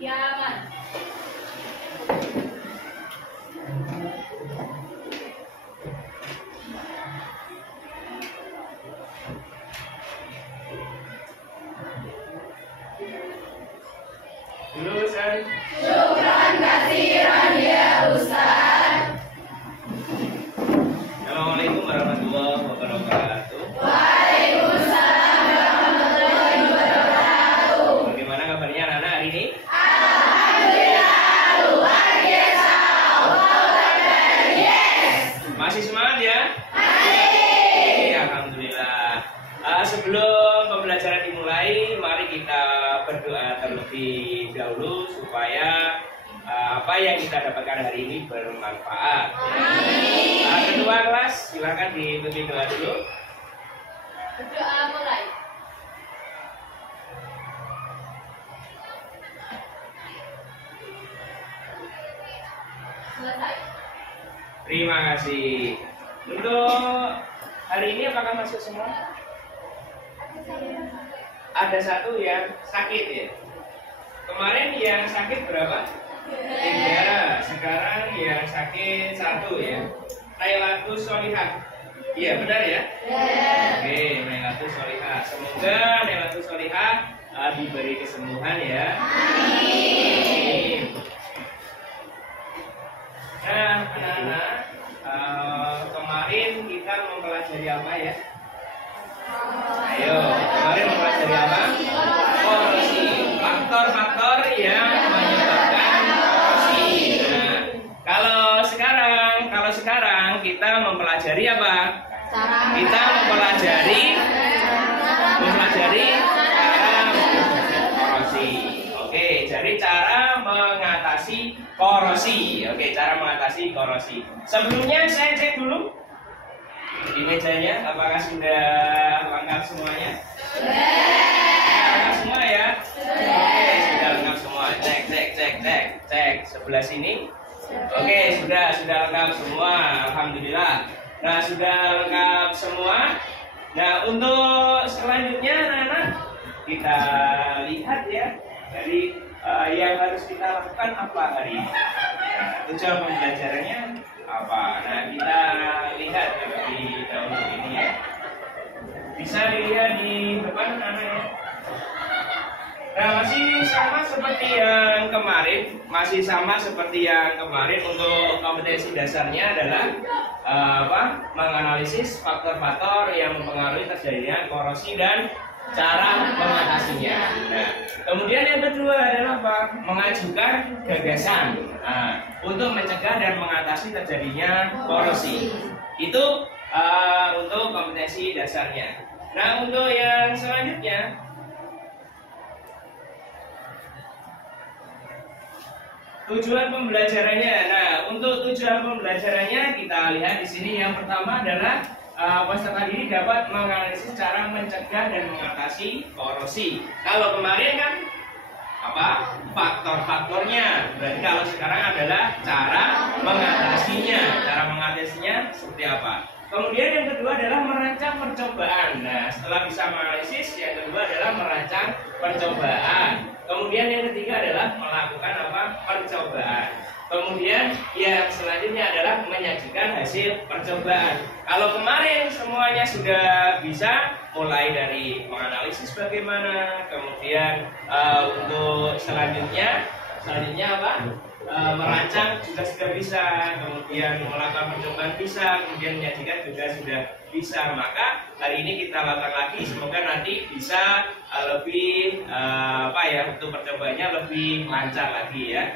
Yaman. Lulusan. Syukran kasiran ya Ustaz. Assalamualaikum warahmatullahi wabarakatuh. Waalaikumsalam warahmatullahi wabarakatuh. Bagaimana kabarnya anak-anak hari ini? Alhamdulillah luar biasa. Allahu Akbar. Yes. Masih semangat ya? Masih. Alhamdulillah. Sebelum pembelajaran dimulai, mari kita berdoa terlebih dahulu supaya apa yang kita dapatkan hari ini bermanfaat. Amin. Ketua kelas, silakan dipimpin doa dulu. Berdoa mulai. Selesai. Terima kasih. Untuk hari ini apakah masuk semua? Ada satu yang sakit ya. Kemarin yang sakit berapa? 3. Sekarang yang sakit 1 ya. Lailatul Sholihah. Iya benar ya? Oke, Lailatul Sholihah. Semoga Lailatul Sholihah diberi kesembuhan ya. Amin. Nah, anak-anak, kemarin kita mempelajari apa ya? Ayo, kemarin mempelajari apa? Korosi. Faktor-faktor yang menyebabkan korosi. Nah, kalau sekarang kita mempelajari apa? Kita mempelajari korosi. Oke, jadi cara mengatasi korosi. Oke, cara mengatasi korosi. Sebelumnya saya cek dulu di mejanya, apakah sudah lengkap semuanya? Sudah lengkap semua ya? Oke, sudah lengkap semua. Cek sebelah sini. Oke, sudah lengkap semua. Alhamdulillah. Nah, sudah lengkap semua. Nah, untuk selanjutnya anak-anak, kita lihat ya. Jadi yang harus kita lakukan apa hari ini? Nah, tujuan pembelajarannya apa? Nah, kita lihat di dahulu ini ya. Bisa dilihat di depan anak-anak. Nah, masih sama seperti yang kemarin untuk kompetensi dasarnya adalah menganalisis faktor-faktor yang mempengaruhi terjadinya korosi dan cara mengatasinya. Nah, kemudian yang kedua adalah apa? Mengajukan gagasan untuk mencegah dan mengatasi terjadinya korosi. Itu untuk kompetensi dasarnya. Nah, untuk yang selanjutnya, tujuan pembelajarannya. Nah, untuk tujuan pembelajarannya kita lihat di sini. Yang pertama adalah peserta didik dapat menganalisis cara mencegah dan mengatasi korosi. Kalau kemarin kan apa? Faktor-faktornya. Berarti kalau sekarang adalah cara mengatasinya. Cara mengatasinya seperti apa? Kemudian yang kedua adalah merancang percobaan. Nah, setelah bisa menganalisis, yang kedua adalah merancang percobaan. Kemudian yang ketiga adalah melakukan apa? Percobaan. Kemudian yang selanjutnya adalah menyajikan hasil percobaan. Kalau kemarin semuanya sudah bisa, mulai dari menganalisis bagaimana, kemudian untuk selanjutnya apa? Merancang juga sudah bisa, kemudian melakukan percobaan bisa, kemudian menyajikan juga sudah bisa. Maka hari ini kita lakukan lagi, semoga nanti bisa lebih untuk percobaannya lebih lancar lagi ya.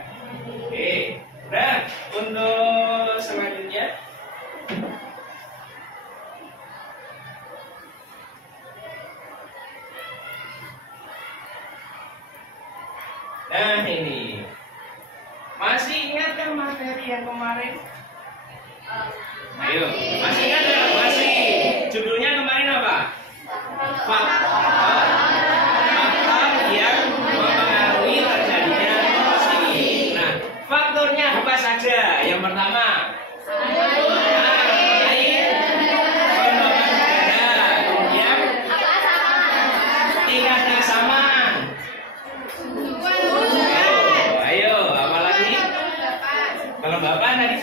Oke, nah untuk selanjutnya nah ini masih ingat kan materi yang kemarin? Ayo, masih ingat nggak? Masih. Judulnya kemarin apa? Faktor yang mempengaruhi terjadinya korosi. Nah, faktornya apa saja? Yang pertama, air, gelombang udara, kemudian tingkat keasaman,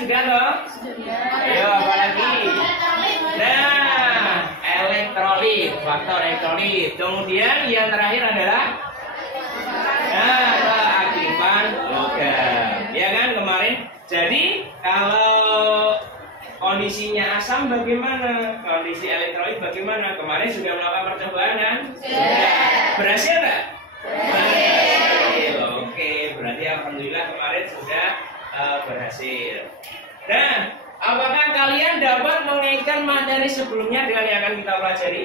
sudah toh? Ayo apa lagi? Nah, elektrolit, faktor elektrolit. Kemudian yang terakhir adalah keaktifan logam. Ya kan kemarin. Jadi kalau kondisinya asam bagaimana? Kondisi elektrolit bagaimana? Kemarin sudah melakukan percobaan kan? Sudah. Berhasil nggak? Berhasil. Oke, berarti alhamdulillah kemarin sudah berhasil. Nah, apakah kalian dapat mengaitkan materi sebelumnya dengan yang akan kita pelajari?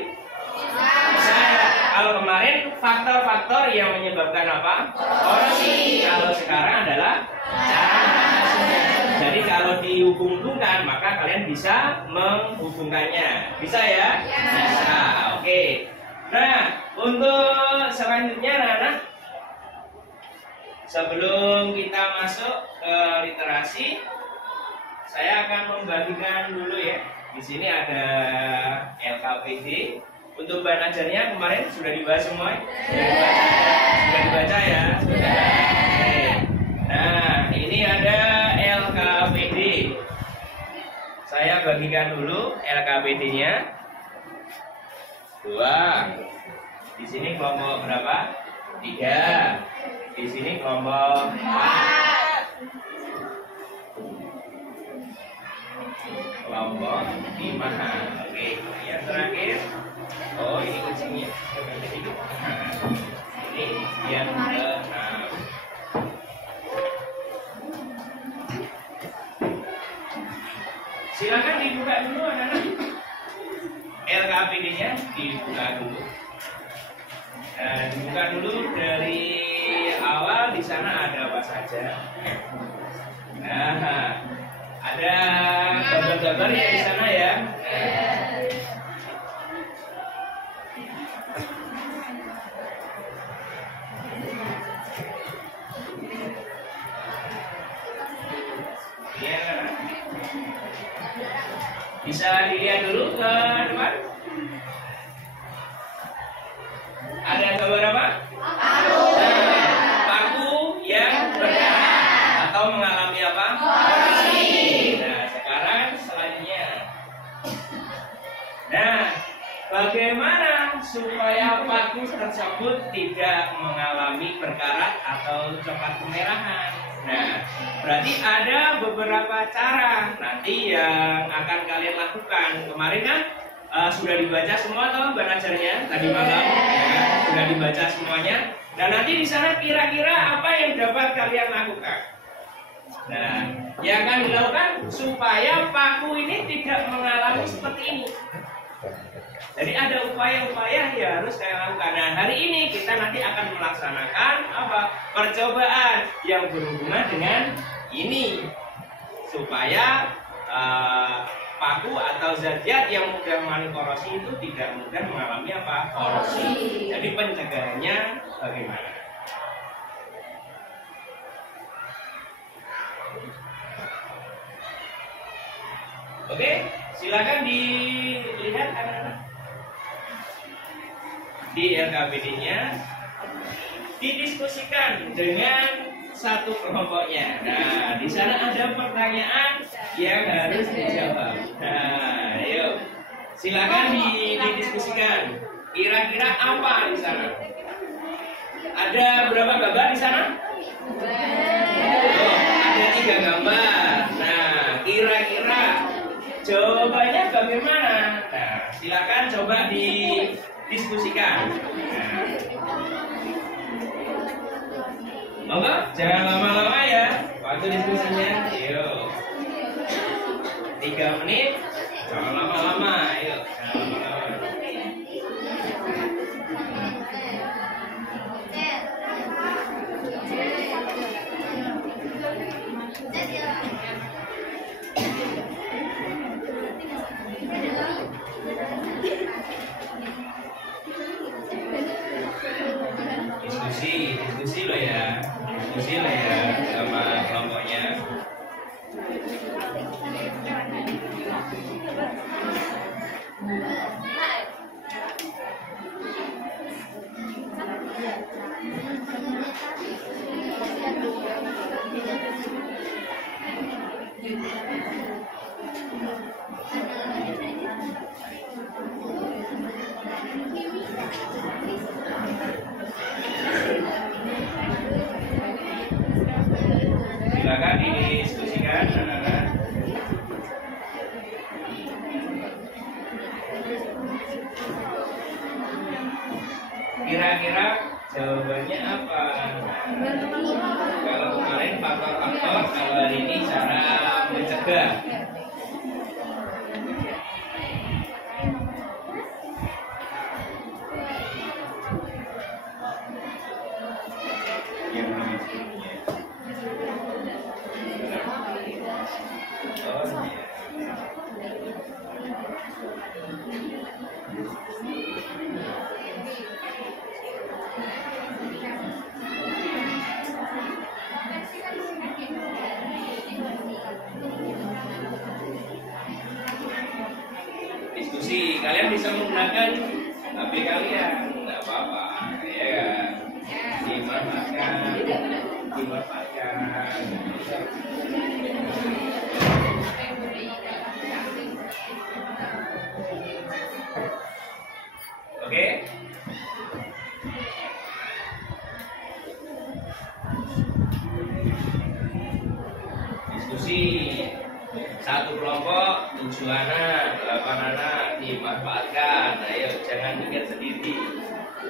Bisa. Kalau kemarin faktor-faktor yang menyebabkan apa? Korosi. Kalau sekarang adalah cara mengatasinya. Jadi kalau dihubung-hubungkan maka kalian bisa menghubungkannya. Bisa ya? Bisa. Oke. Nah, untuk selanjutnya anak-anak, sebelum kita masuk ke literasi, saya akan membagikan dulu ya. Di sini ada LKPD. Untuk bahan ajarnya kemarin sudah dibahas semua. Sudah dibaca ya. Oke. Nah, ini ada LKPD. Saya bagikan dulu LKPD-nya. 2. Di sini kelompok berapa? 3. Di sini kelompok 4. Kelompok 5. Oke, yang terakhir. Oh, ini kucingnya. Ini yang ke-6. Silakan dibuka dulu anak-anak. LKPD-nya dibuka dulu. Dibuka dulu dari awal. Di sana ada apa saja. Nah, ada gambar-gambar ya di sana ya. Bisa dilihat dulu ke depan. Ada gambar apa? Paku yang berdarah atau mengalami apa? Korosi. Nah, sekarang selanjutnya. Nah, bagaimana supaya paku tersebut tidak mengalami berkarat atau coklat kemerahan? Nah, berarti ada beberapa cara nanti yang akan kalian lakukan. Kemarin kan sudah dibaca semua toh bahan ajarnya tadi malam, ya, sudah dibaca semuanya. Dan nanti di sana kira-kira apa yang dapat kalian lakukan? Nah, yang akan dilakukan supaya paku ini tidak mengalami seperti ini. Jadi ada upaya-upaya yang harus saya lakukan. Nah, hari ini kita nanti akan melaksanakan apa? Percobaan yang berhubungan dengan ini supaya paku atau zat-zat yang mudah mengalami korosi itu tidak mudah mengalami apa? Korosi. Jadi pencegahannya bagaimana? Oke, silakan dilihat anak-anak. Di LKPD-nya didiskusikan dengan satu kelompoknya. Nah, di sana ada pertanyaan yang harus dijawab. Nah, ayo, silakan didiskusikan. Kira-kira apa di sana? Ada berapa gambar di sana? Oh, ada 3 gambar. Nah, kira-kira jawabannya bagaimana? Nah, silakan coba didiskusikan. Monggo, jangan lama-lama ya waktu diskusinya. Yuk, 3 menit, jangan lama-lama. Yuk, jangan lama-lama. Diskusi lo ya, sama kelompoknya. Silakan didiskusikan, anak-anak. Kira-kira jawabannya apa? Kalau kemarin faktor-faktor, kalau hari ini cara mencegah. Diskusi, kalian bisa menggunakan HP kalian, nggak apa-apa, ya kan? Dimanfaatkan. Oke? Diskusi. Satu kelompok 7 anak, 8 anak dimanfaatkan. Ayo, jangan mikir sendiri.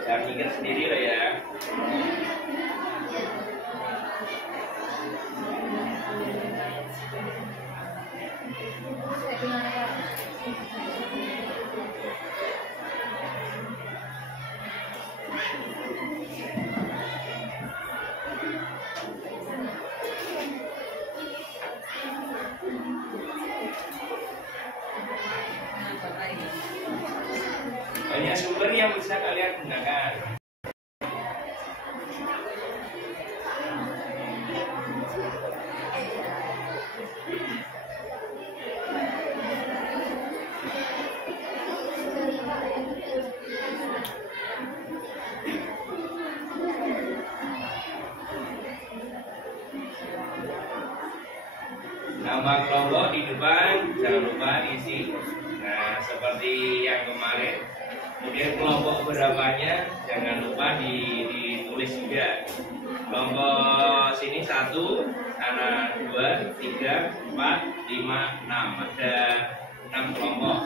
Jangan mikir sendiri loh ya. Banyak sumber yang bisa kalian gunakan. Nama kelompok di depan jangan lupa diisi. Nah, seperti yang kemarin. Kemudian kelompok berapanya jangan lupa ditulis juga. Kelompok sini 1, sana 2, 3, 4, 5, 6. Ada 6 kelompok.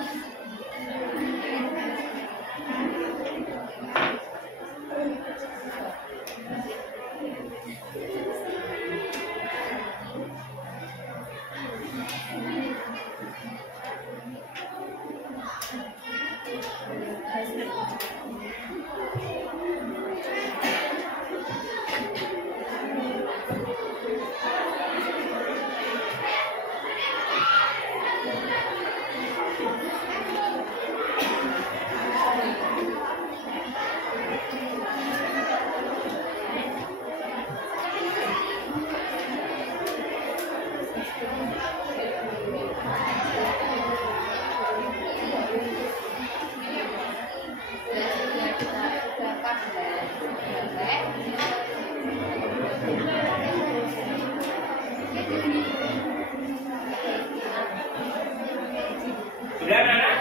Sudah anak?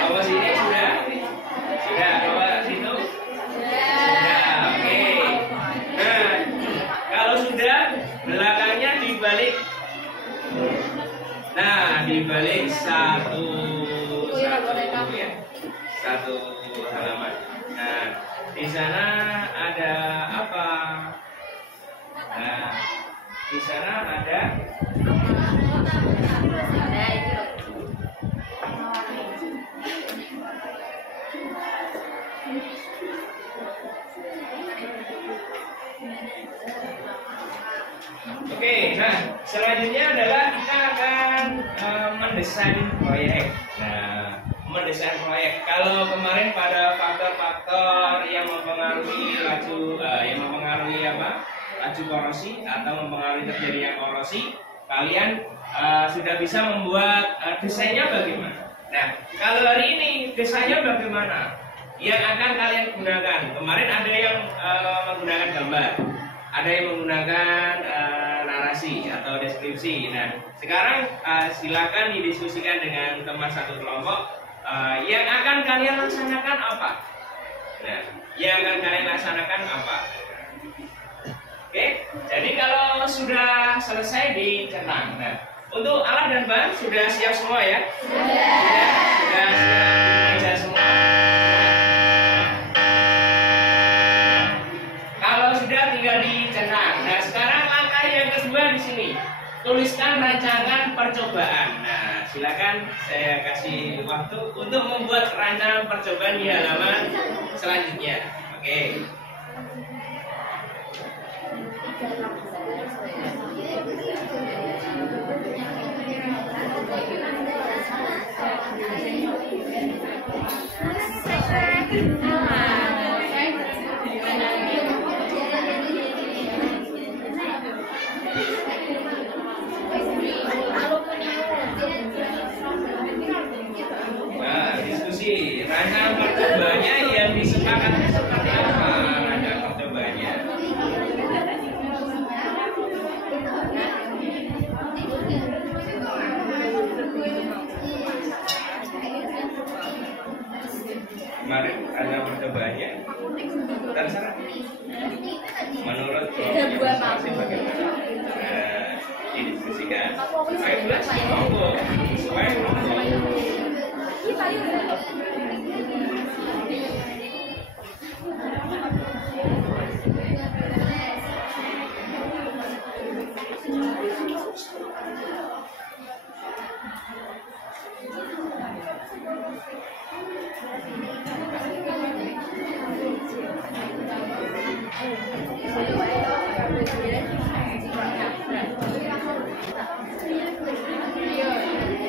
Bawa sini sudah? Sudah, bawa situ? Sudah, oke. Nah, kalau sudah, belakangnya dibalik. Nah, dibalik satu ya, satu halaman. Nah, di sana ada apa? Nah, di sana ada Oke, nah selanjutnya adalah kita akan mendesain proyek. Nah, mendesain proyek. Kalau kemarin pada faktor-faktor yang mempengaruhi laju korosi atau mempengaruhi terjadinya korosi, kalian sudah bisa membuat desainnya bagaimana. Nah, kalau hari ini desainnya bagaimana? Yang akan kalian gunakan. Kemarin ada yang menggunakan gambar, ada yang menggunakan narasi narasi atau deskripsi. Nah, sekarang silakan didiskusikan dengan teman satu kelompok. Yang akan kalian laksanakan apa? Nah, yang akan kalian laksanakan apa? Oke, jadi kalau sudah selesai dicetak. Nah, untuk alat dan bahan sudah siap semua ya? Sudah siap dibaca semua. Kalau sudah tinggal dicetak. Nah, sekarang langkah yang kedua di sini. Tuliskan rancangan percobaan. Nah, silakan saya kasih waktu untuk membuat rancangan percobaan di halaman selanjutnya. Oke. Nah, diskusi rancangan percobaannya yang disepakati seperti apa rancangan percobaannya? Kemarin ada percobaannya terserah menurut masing bagaimana. Nah, didiskusikan supaya jelas kelompok supaya kelompok.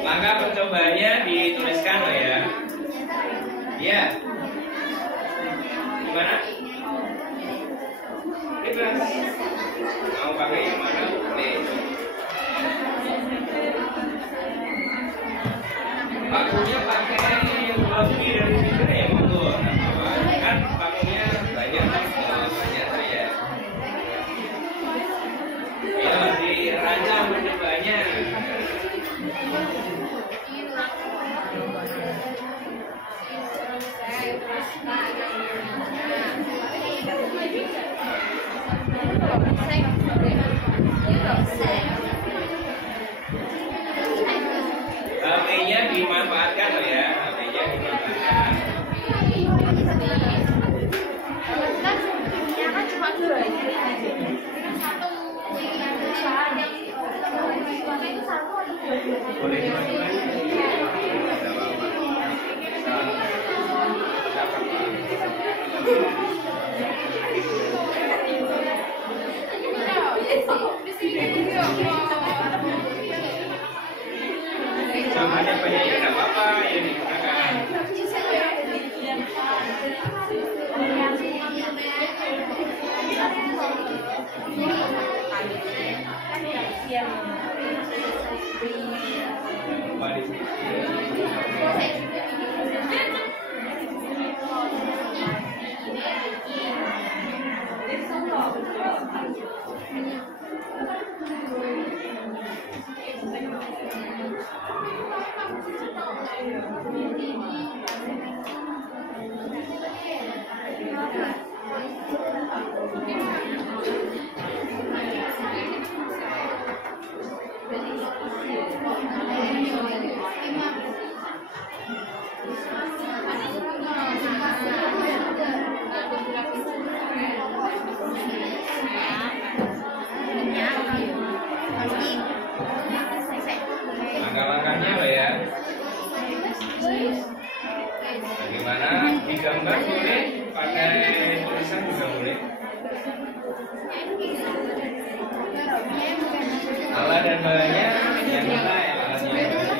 Langkah percobaannya dituliskan loh ya. Iya. Gimana? Bebas. Mau pakai yang mana? Boleh. Pakunya pakai yang lebih dari situ ya monggo. Kan pakunya banyak saya. Ya dirancang percobaannya. HP-nya dimanfaatkan loh ya, HP-nya dimanfaatkan. Boleh dimasukkan? Banyak-banyak ya nggak apa-apa yang digunakan. Langkah-langkahnya loh ya. Bagaimana? Digambar boleh, pakai tulisan juga boleh. Alat dan bahannya yang mana ya? Alatnya yang mana?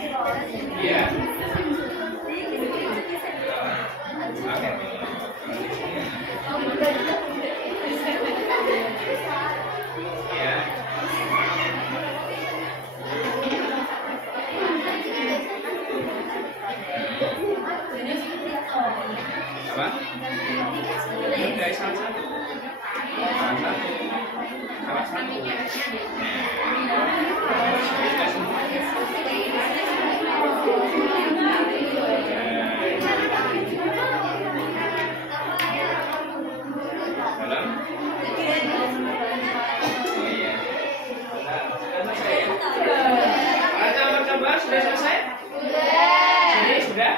Iya. Ya. Apa? Guys, salah satu. Salah satu. Dalam. Oh iya. Sudah selesai ya? Raja percobaan sudah selesai? Sini sudah?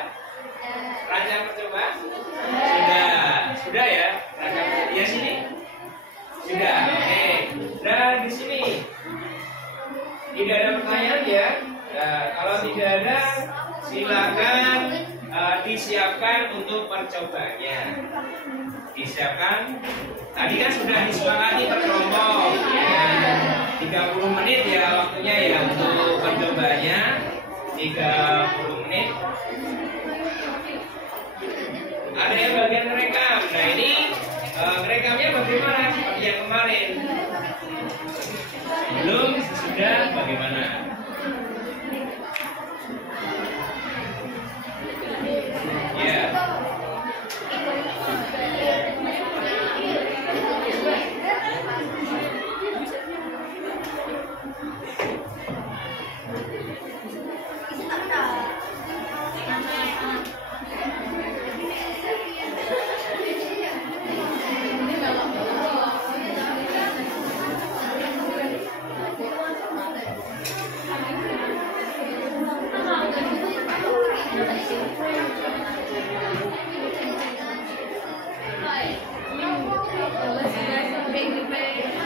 Raja percobaan? Sudah ya? Raja percobaan ya sini? Sudah. Oke. Dan di sini tidak ada pertanyaan ya? Nah, kalau tidak ada, silakan disiapkan untuk percobaannya. Disiapkan. Tadi kan sudah disepakati per kelompok. Ya, 30 menit ya waktunya ya untuk percobaannya. 30 menit. Ada yang bagian merekam. Nah ini merekamnya bagaimana? Seperti yang kemarin. Belum, sudah bagaimana? Ya.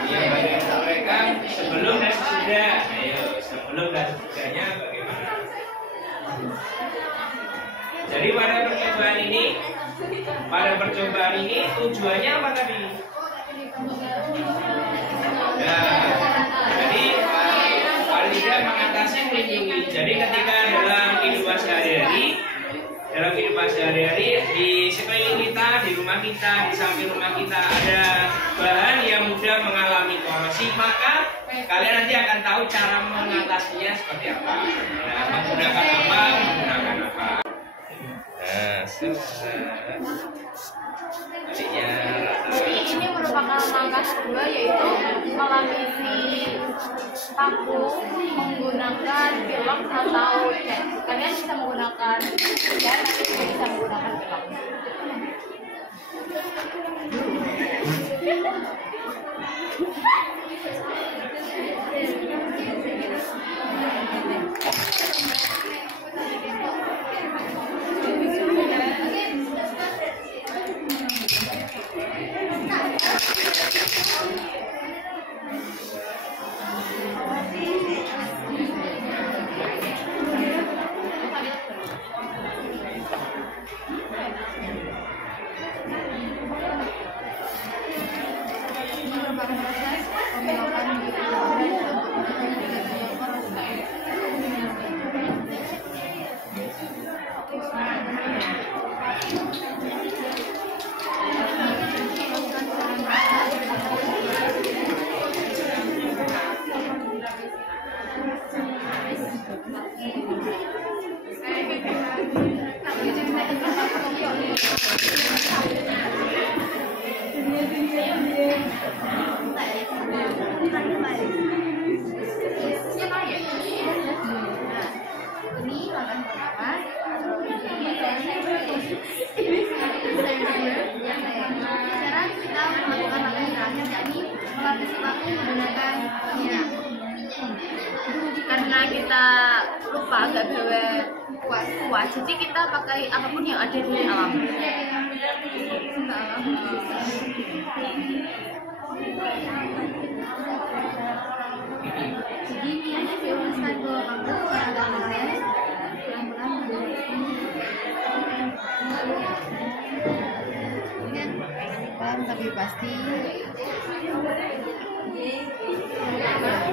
Yang bagian mereka sebelum dan sesudah. Ayo, sebelum dan sesudahnya bagaimana? Jadi pada percobaan ini tujuannya apa tadi? Nah, jadi paling tidak mengatasi melindungi. Jadi ketika dalam kehidupan sehari-hari di sekeliling kita, di rumah kita, di samping rumah kita ada bahan yang mudah mengalami korosif, maka kalian nanti akan tahu cara mengatasinya seperti apa. Nah, menggunakan apa? Nah, selesai. Jadi ini merupakan langkah kedua, yaitu melapisi paku menggunakan pilok atau cat. Kalian bisa menggunakan cat, bisa menggunakan pilok. Karena kita lupa agak bawa kuat, jadi kita pakai apapun yang ada di alam. Jadi ini bebaskan bawa paku pelan-pelan tapi pasti.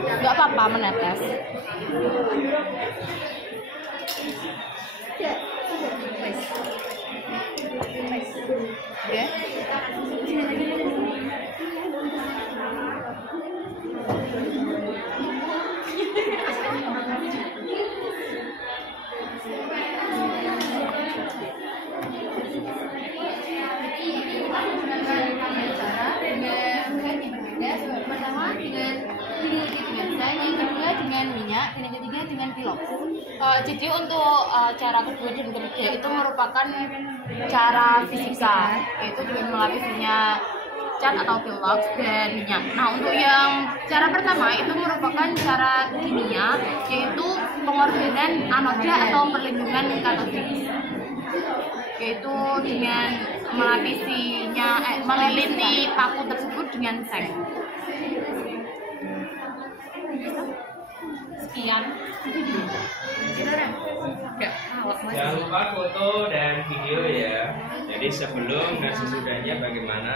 Gak apa-apa menetes. dengan seng, yang kedua dengan minyak, dan yang ketiga dengan pilox. Jadi untuk cara kedua dan ketiga itu merupakan cara fisika, yaitu dengan melapis minyak cat atau pilox dan minyak. Nah, untuk yang cara pertama itu merupakan cara kimia, yaitu pengorbanan anoda atau perlindungan katosis, yaitu dengan meliliti paku tersebut dengan seng. Sekian. Jangan lupa foto dan video ya. Jadi sebelum dan sesudahnya bagaimana?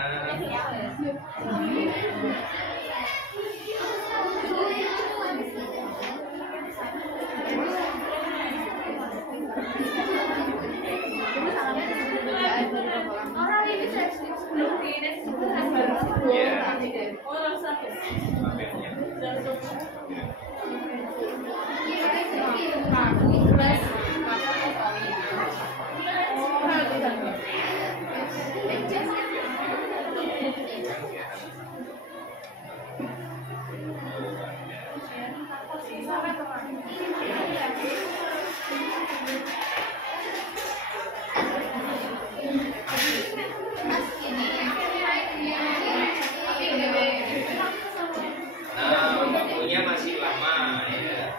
Nah, waktunya masih lama ya.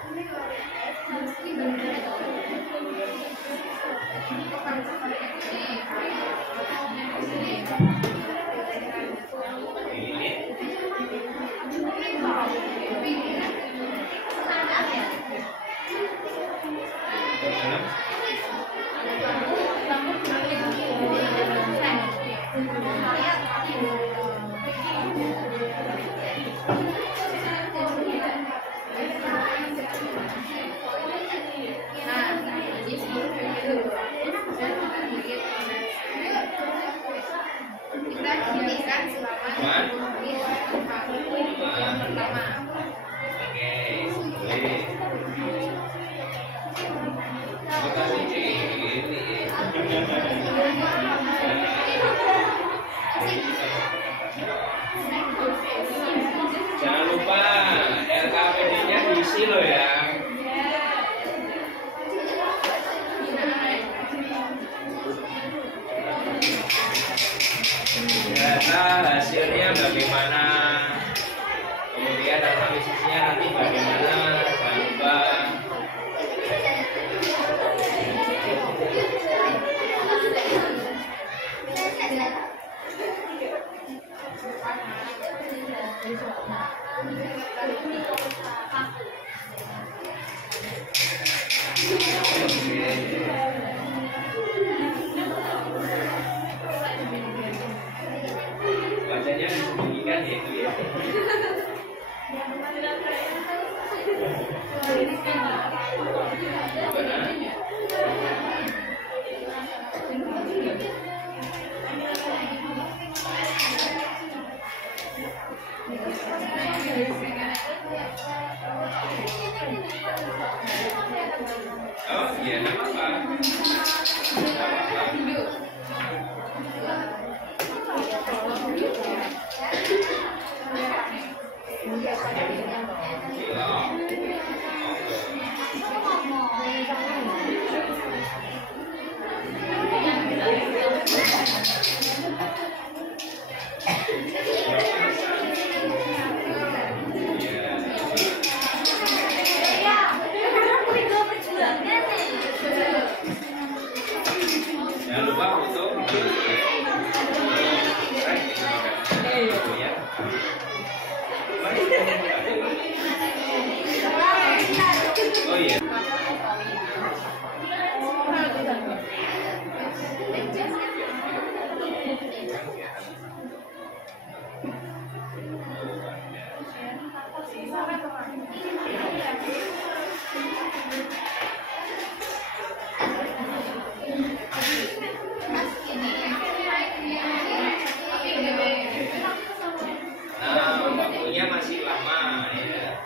Kita jadikan selama 2 menit pertama. Oke, boleh. Makasih, jangan lupa RKPD-nya diisi loh ya. Data hasilnya bagaimana, kemudian analisisnya nanti bagaimana, jangan lupa. Bacanya disembunyikan ya itu ya. Oh iya, nggak apa-apa. Jangan lupa untuk oh iya. Nah, waktunya masih lama ya.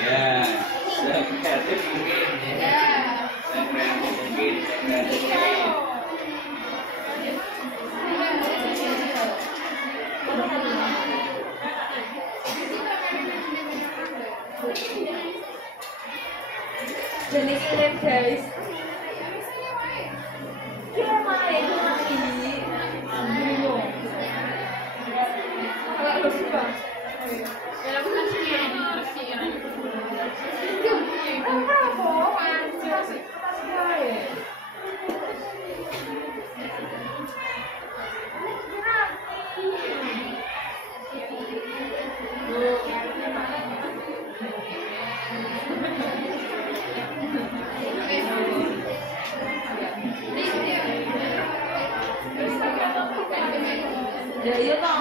Ya, kreatif mungkin. Kreatif mungkin. Jadi kirim guys. Kira main lagi. Bingung. Kalau lu suka. Ya aku kan sih Bravo, anjir. Ya iya toh.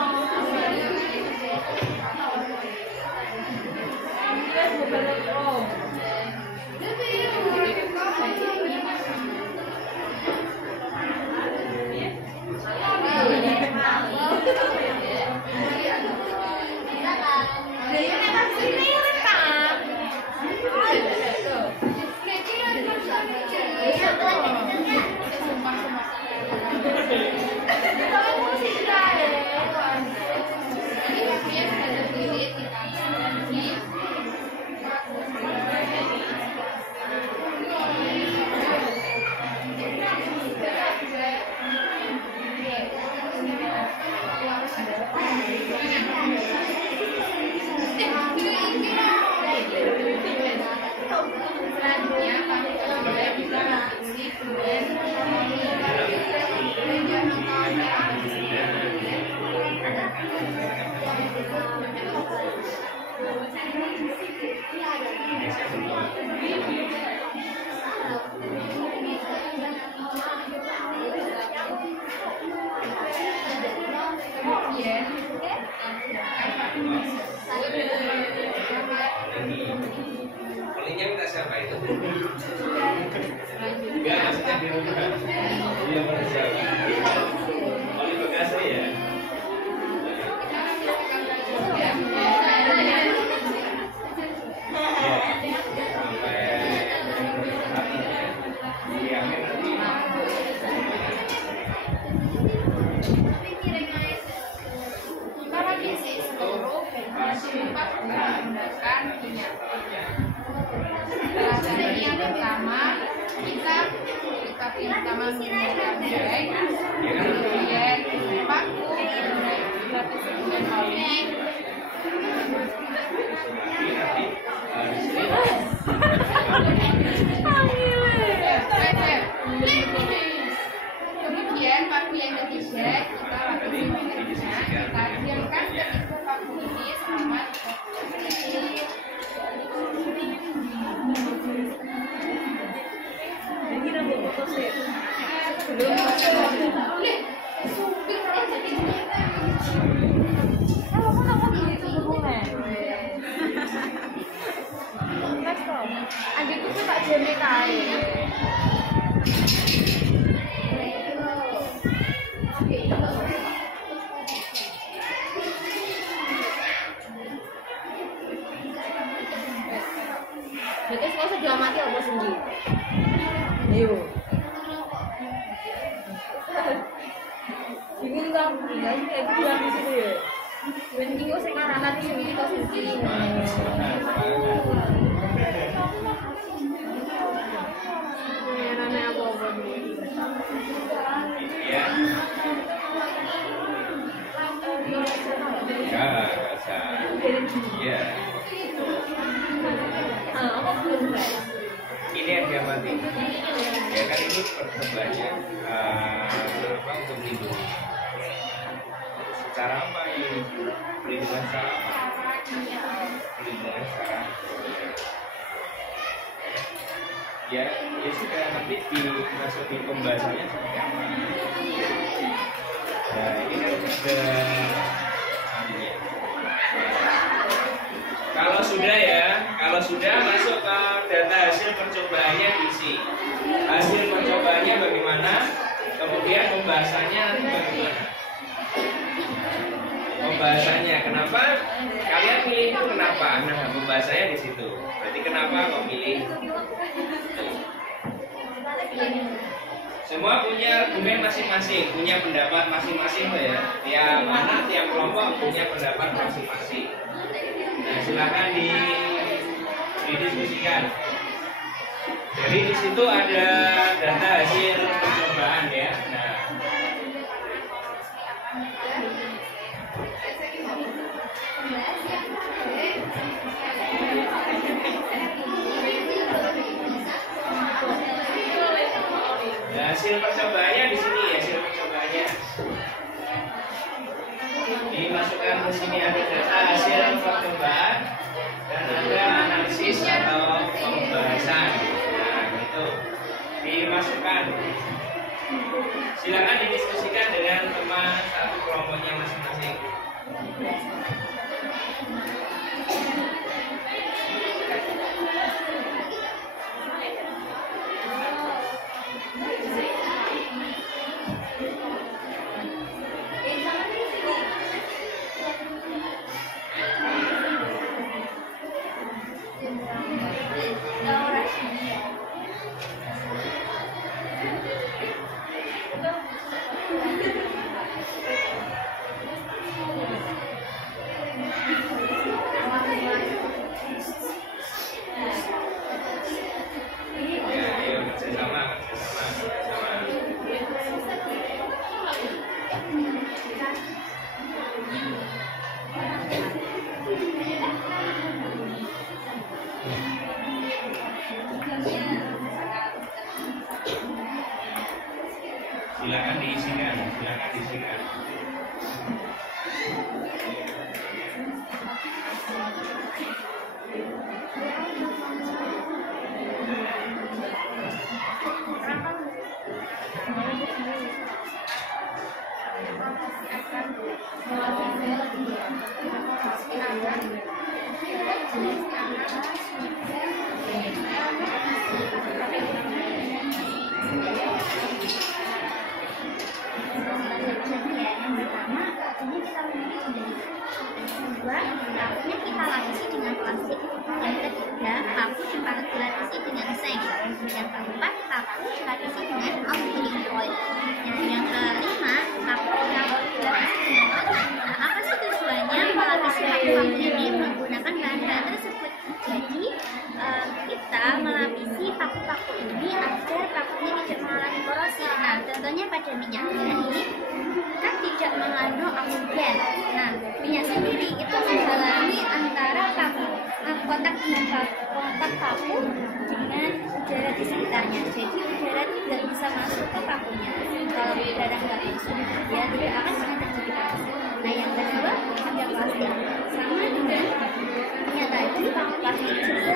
Ini bukan om. Palingnya minta siapa itu? Enggak, maksudnya di rumah. Dia mana siapa? Paling Bekasi ya? menggunakan minyak. Yang pertama kita pertama menggunakan jahe, kemudian paku, lapis dengan oli. Kemudian paku yang ketiga kita lapisi minyaknya, kita diamkan ke paku ini selama 30 menit. Kita mau foto sih. Belum. Adikku tuh tak jeme kae. Jadi semua sudah mati apa sendiri? Ayo. Ini kan, ini kayak di situ ya. Minggu sekarang nanti sini kok sini. Nanya apa? Ya. Ya, bisa. Ya. Apa belum? Ini yang dia mati. Ya kan ini percobanya apa untuk melindungi. Secara apa ini? Perlindungan secara apa? Perlindungan secara ya sudah nanti dimasukin pembahasannya seperti apa. Nah ini kan sudah kalau sudah masuk ke data hasil percobaannya diisi. Hasil percobaannya bagaimana, kemudian pembahasannya nanti bagaimana. Pembahasannya kenapa kalian pilih itu kenapa? Nah pembahasannya di situ. Berarti kenapa kok pilih? Semua punya argumen masing-masing, punya pendapat masing-masing ya. Tiap anak, tiap kelompok punya pendapat masing-masing. Nah, silakan didiskusikan. Jadi di situ ada data hasil percobaan ya. Nah, hasil percobaannya di sini ya, hasil percobaannya dimasukkan ke sini, ada data hasil percobaan dan ada analisis atau pembahasan. Nah itu dimasukkan, silakan didiskusikan dengan teman satu kelompoknya masing-masing. Silakan diisikan, silakan diisikan. Pakunya kita lapisi dengan plastik. Yang ketiga, paku dilapisi dengan seng. Yang keempat, paku dilapisi dengan aluminium foil. Yang kelima, paku dilapisi dengan kain. Nah, apa sih tujuannya melapisi paku-paku ini menggunakan bahan-bahan tersebut? Jadi kita melapisi paku-paku ini agar pakunya tidak mengalami korosi. Nah, contohnya pada minyak ini kan tidak mengandung oksigen. Nah, minyak sendiri itu menghalangi antara kontak paku dengan udara di sekitarnya. Jadi udara tidak bisa masuk ke pakunya. Kalau udara nggak masuk, ya tidak akan pernah terjadi panas. Nah, yang kedua ada plastik. Sama dengan minyak tadi, plastik juga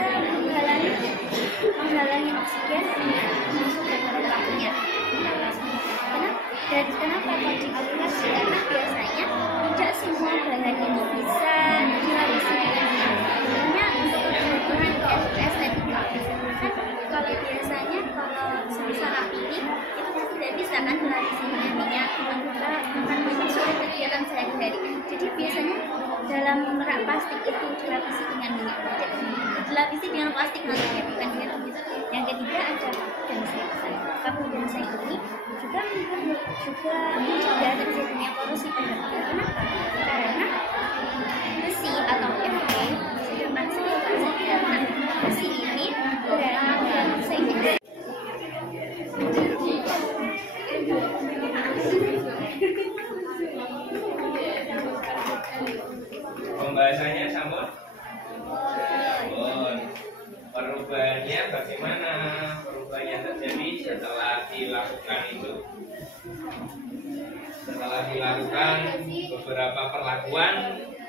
menghalangi oksigen masuk ke dalam pakunya. Dan kenapa kok diaplikasi? Karena biasanya tidak semua bahan ini bisa dilapisi dengan minyak. Hanya untuk kebutuhan estetika. Kan kalau biasanya kalau sebisa rapi ini itu kan tidak bisa kan dilapisi dengan minyak. Maka akan mempersulit kegiatan sehari-hari. Jadi biasanya dalam rak plastik itu dilapisi dengan minyak. dilapisi dengan plastik nantinya, bukan dengan gitu. Yang ketiga ada paku dan sei ini juga mencegah terjadinya polusi pada besi. Kenapa? Karena besi atau Fe sedangkan besi ini beramah dan sei. Pembahasannya sambut. Perubahannya bagaimana? Perubahan yang terjadi setelah dilakukan itu. Setelah dilakukan beberapa perlakuan,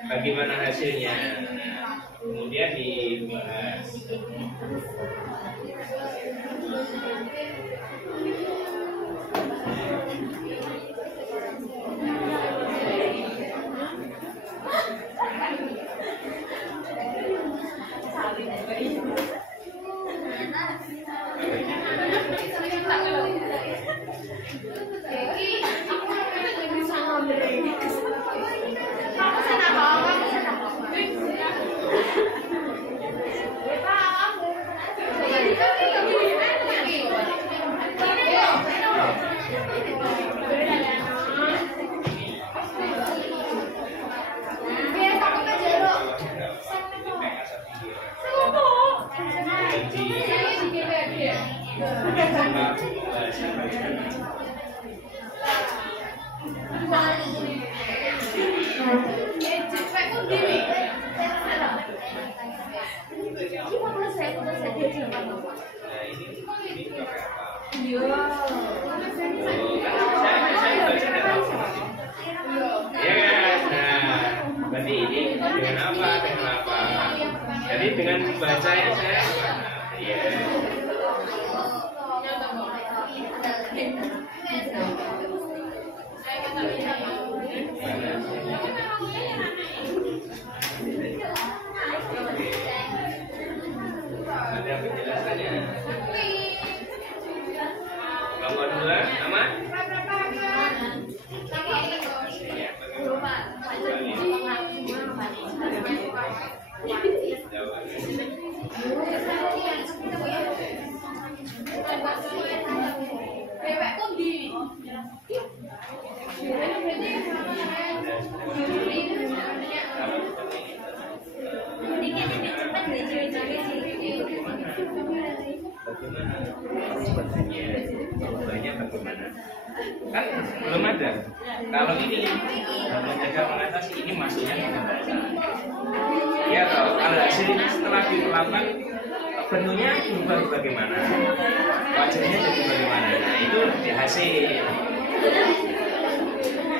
bagaimana hasilnya? Kemudian dibahas. Berarti ini dengan apa? Dengan apa? Jadi dengan membacanya saya ya. Ada penjelasannya. Nomor 2 aman? Perubahannya bagaimana? Kan belum ada. Kalau ini menjaga mengatasi ini maksudnya pembahasan. Ya kalau hasilnya setelah dilakukan bentuknya berubah bagaimana? Wajahnya jadi bagaimana? Nah itu di hasil.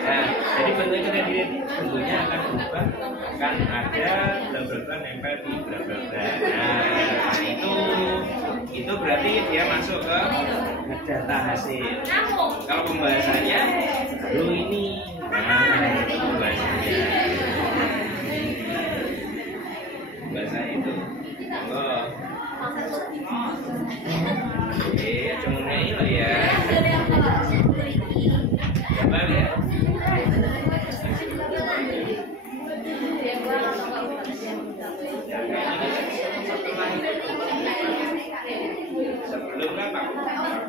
Nah, jadi bentuknya tadi bentuknya akan berubah, akan ada bla nempel di bla. Nah, itu berarti dia masuk ke data hasil. Kalau pembahasannya lu ini, nah itu pembahasannya. Pembahasannya itu. Oh. Oke, cuma ini loh ya. Coba ya. Sebelumnya Pak,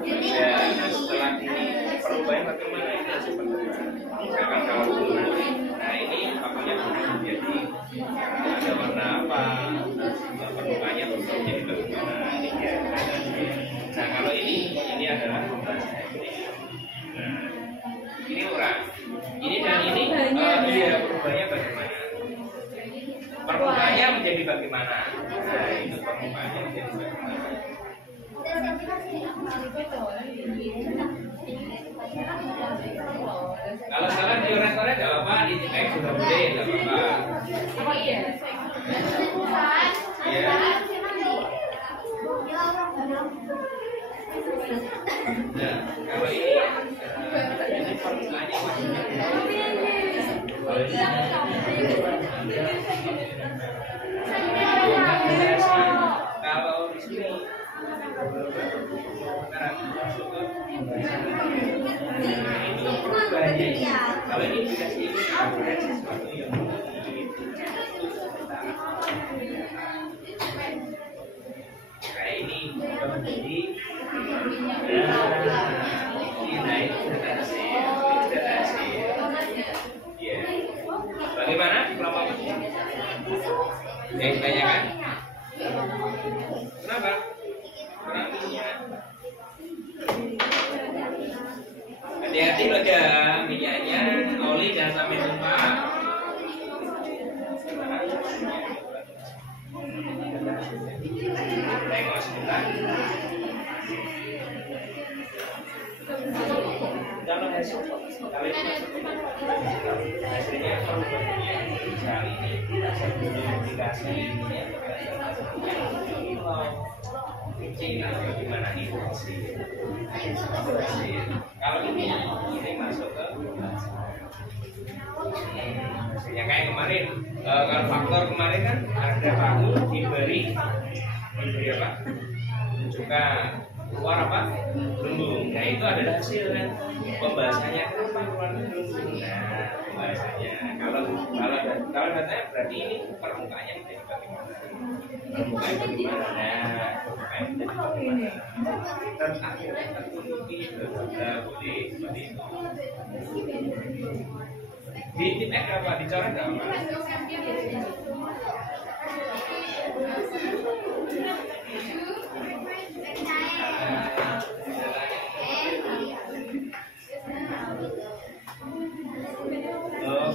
ya setelah ini perubahan bagaimana itu seperti misalkan kalau dulu, nah ini pakunya menjadi ada warna apa, perubahannya berubah menjadi bagaimana ini ya. Nah kalau ini adalah pembahasan ini. Nah ini orang, ini dan ini dia perubahannya bagaimana? Perubahannya menjadi bagaimana? Nah itu perubahannya menjadi bagaimana? Kalau salah di restoran tidak apa-apa, di TPX sudah boleh, tidak apa-apa. Iya. Nah, kalau ini permukaannya kalau di sini kalau ini dikasih sesuatu yang sebentar. Kalau hasilnya perubahannya misal ini sebelum dikasih ini ya Cina bagaimana ini hasil. Kalau ini masuk ke hasilnya kayak kemarin. Kalau faktor kemarin kan ada tahu diberi apa? Juga keluar apa? Lumbung. Nah itu adalah hasil kan. Pembahasannya kenapa keluar lumbung? Nah pembahasannya kalau katanya berarti ini permukaannya menjadi bagaimana? Permukaan bagaimana? Nah permukaan menjadi bagaimana? Dan akhirnya tertutupi boleh seperti itu. Di tip X apa? Dicoret apa?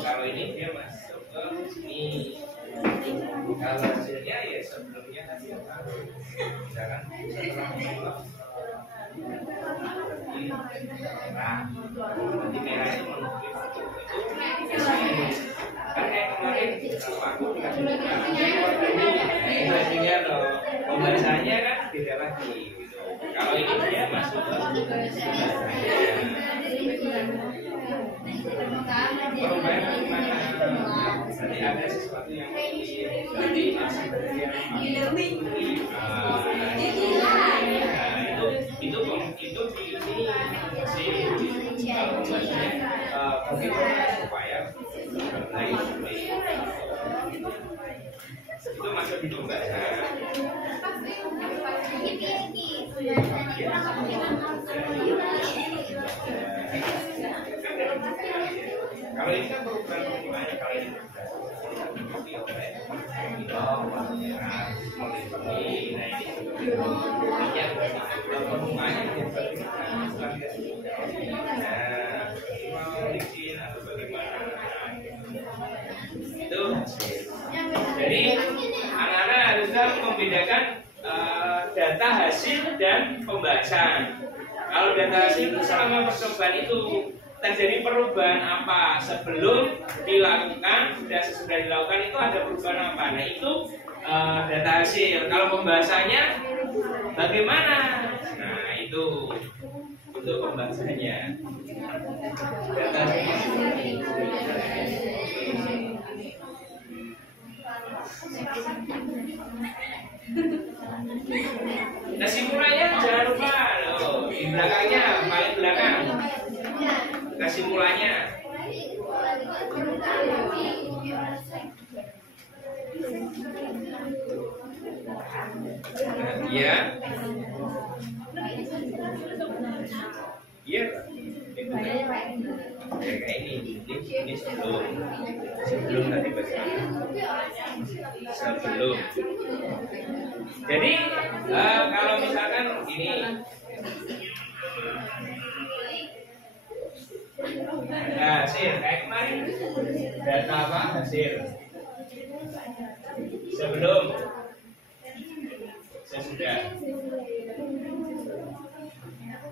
Kalau ini dia masuk ke sini. Kalau hasilnya ya sebelumnya tadi apa? Misalkan setelah nanti merah itu menutupi kan kayak kemarin aku dikasih hasilnya loh pembahasannya kan beda lagi gitu. Kalau ini dia masuk ke perubahan gimana? Nanti ada sesuatu yang nanti masih berdiam itu di ini bagaimana supaya itu masuk di pembahasan. Kalau ini kan perubahan gimana? Kalau ini jadi anak-anak harusnya membedakan data hasil dan pembahasan. Kalau data hasil itu selama percobaan itu terjadi perubahan apa sebelum dilakukan dan sesudah dilakukan itu ada perubahan apa? Nah itu data hasil. Kalau pembahasannya bagaimana? Nah itu pembahasannya. Data kesimpulannya jangan lupa loh di belakangnya paling belakang kesimpulannya. Iya. Iya. Kayak ini sebelum tadi sebelum. Jadi kalau misalkan ini hasil kayak kemarin data apa hasil sebelum sesudah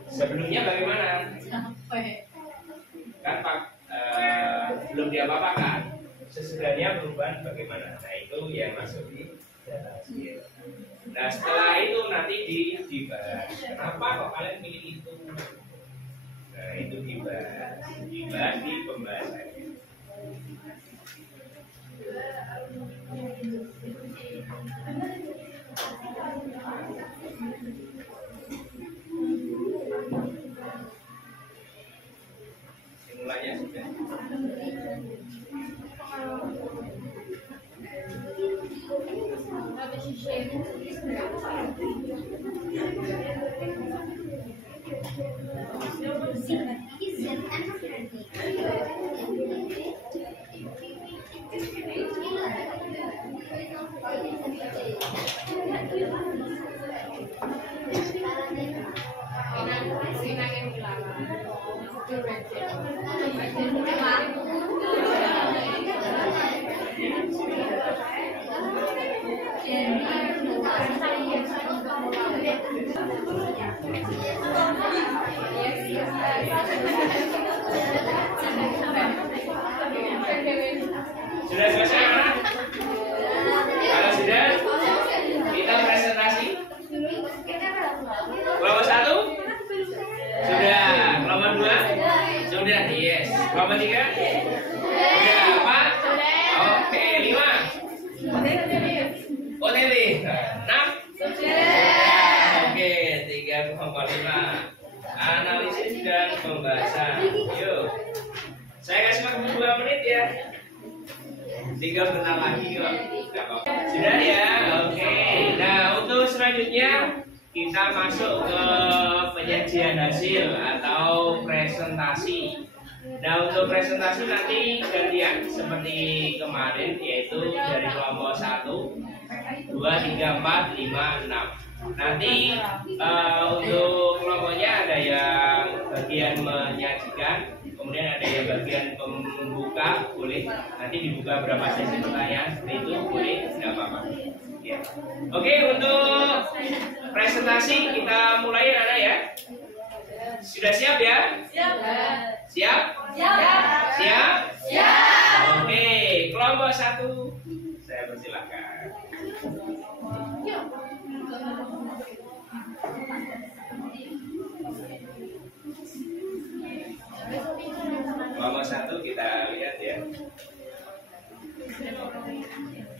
sebelumnya bagaimana kan Pak belum diapa-apakan sesudahnya perubahan bagaimana. Nah itu yang masuk di data hasil. Nah setelah itu nanti dibahas kenapa kok kalian pilih itu. Nah itu dibahas di pembahasan. Simulanya sudah. Tambah 3? Sudah 4? Oke, 5? OTW 6? Oke, 3 kelompok 5. Analisis dan pembahasan. Yuk, saya kasih waktu 2 menit ya. 3 bentar lagi kok. Gak apa-apa. Sudah ya, oke. Nah, untuk selanjutnya kita masuk ke penyajian hasil atau presentasi. Nah, untuk presentasi nanti gantian seperti kemarin, yaitu dari kelompok 1, 2, 3, 4, 5, 6. Nanti untuk kelompoknya ada yang bagian menyajikan, kemudian ada yang bagian pembuka, boleh. Nanti dibuka berapa sesi pertanyaan seperti itu, boleh, tidak apa-apa. Ya. Oke, untuk presentasi kita mulai anak ya. Sudah siap ya? Siap. Siap? Siap. Siap? Siap. Oke, kelompok 1 saya persilahkan. Kelompok 1 kita lihat ya.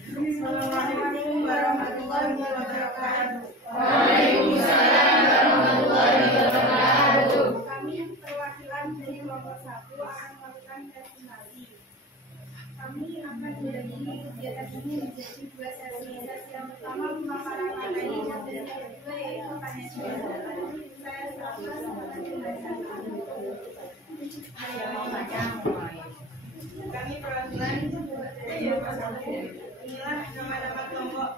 Assalamualaikum warahmatullahi wabarakatuh. Waalaikumsalam warahmatullahi wabarakatuh. Kami perwakilan dari kelompok 1 akan melakukan presentasi. Kami akan membagi kegiatan ini menjadi 2 sesi. Sesi yang pertama pemaparan materi dan sesi yang kedua yaitu penyajian. Saya serahkan kami perwakilan dari kelompok 1. Inilah nama-nama kelompok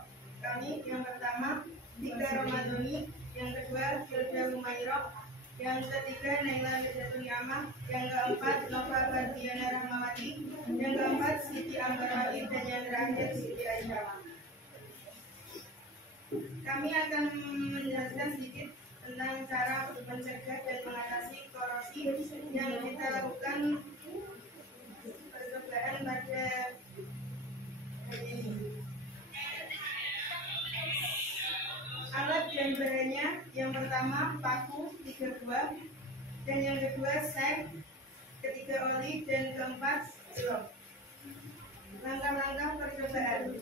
kami. Yang pertama Tika Romadoni, yang kedua Hilda Humairah, yang ketiga Naila Lidhatun Amah, yang keempat Nova Bardiana Rahmawati, yang keempat Siti Ambarwati, dan yang terakhir Siti Aisyah. Kami akan menjelaskan sedikit tentang cara mencegah dan mengatasi korosi yang kita lakukan percobaan pada hari ini. Alat dan bahannya, yang pertama paku 3 buah, dan yang kedua seng, ketiga oli, dan keempat cilok. Langkah-langkah percobaan: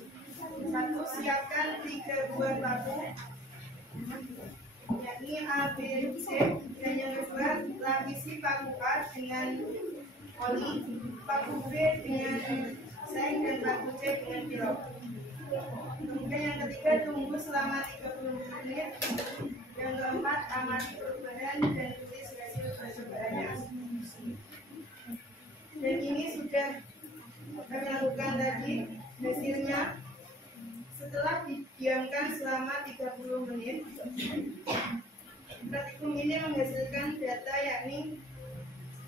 1. Siapkan 3 buah paku, yakni A, B, C, dan yang kedua lapisi paku A dengan oli, paku B dengan seng, dan paku C dengan cilok. Kemudian yang ketiga, tunggu selama 30 menit. Yang keempat, amati perubahan dan tulis hasil percobaannya. Dan ini sudah kami lakukan tadi hasilnya. Setelah didiamkan selama 30 menit, praktikum ini menghasilkan data yakni